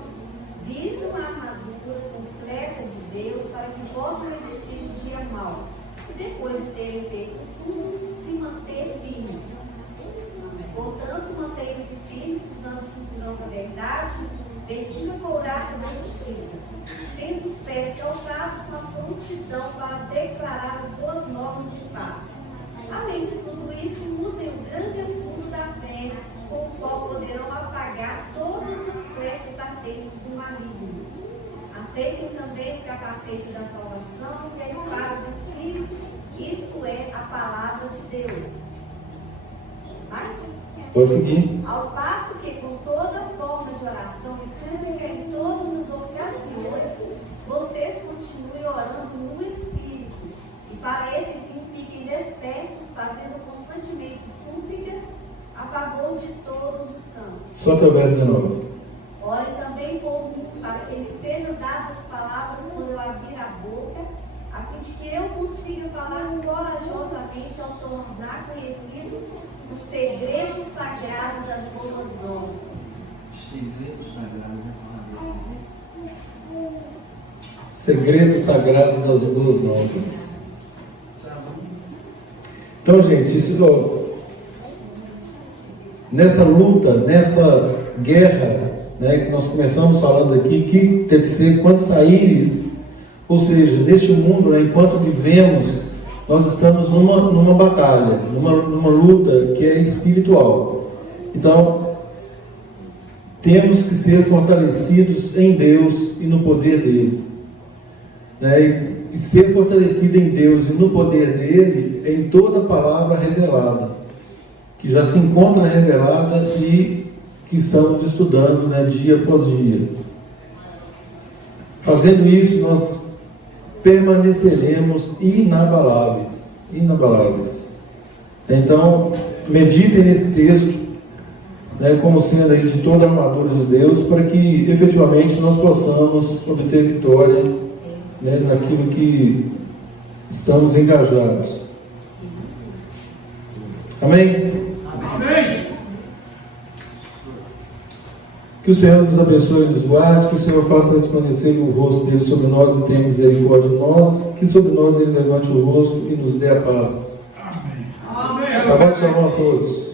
vistam a armadura completa de Deus para que possam resistir no dia mau e depois de terem feito tudo, se manter firmes. Portanto, mantenham-se firmes usando o cinturão da verdade, vestindo a couraça da justiça, tendo os pés calçados com a prontidão para declarar as boas novas de paz. Além de tudo isso, usem o grande escudo da fé, com o qual poderão apagar todas as flechas ardentes do maligno. Aceitem também o capacete da salvação e a espada do Espírito, isto é, a palavra de Deus. Vai? Pode seguir. Ao passo que, com toda forma de oração e súplica em todas as ocasiões, vocês continuem orando no Espírito. E para esse fim, fiquem despertos, fazendo constantemente súplicas a favor de todos os santos. Só até o verso 19. Ore também por mim, para que me sejam dadas palavras quando eu abrir a boca, a fim de que eu consiga falar corajosamente ao tornar conhecido o segredo sagrado das boas novas. Segredo sagrado da Segredo sagrado das boas novas. Então, gente, isso, ó, nessa luta, nessa guerra, né, que nós começamos falando aqui, que tem que ser quando saíres, ou seja, neste mundo, né, enquanto vivemos, nós estamos numa batalha, numa luta que é espiritual. Então, temos que ser fortalecidos em Deus e no poder dele. Né? E ser fortalecido em Deus e no poder dele em toda a palavra revelada, que já se encontra revelada e que estamos estudando, né, dia após dia. Fazendo isso, nós permaneceremos inabaláveis. Então, meditem nesse texto, né, como sendo aí de toda a armadura de Deus, para que efetivamente nós possamos obter vitória, né, naquilo que estamos engajados. Amém? Amém. Que o Senhor nos abençoe e nos guarde, que o Senhor faça resplandecer o rosto dele sobre nós e tenha misericórdia de nós, que sobre nós ele levante o rosto e nos dê a paz. Amém. Shabbat shalom a todos.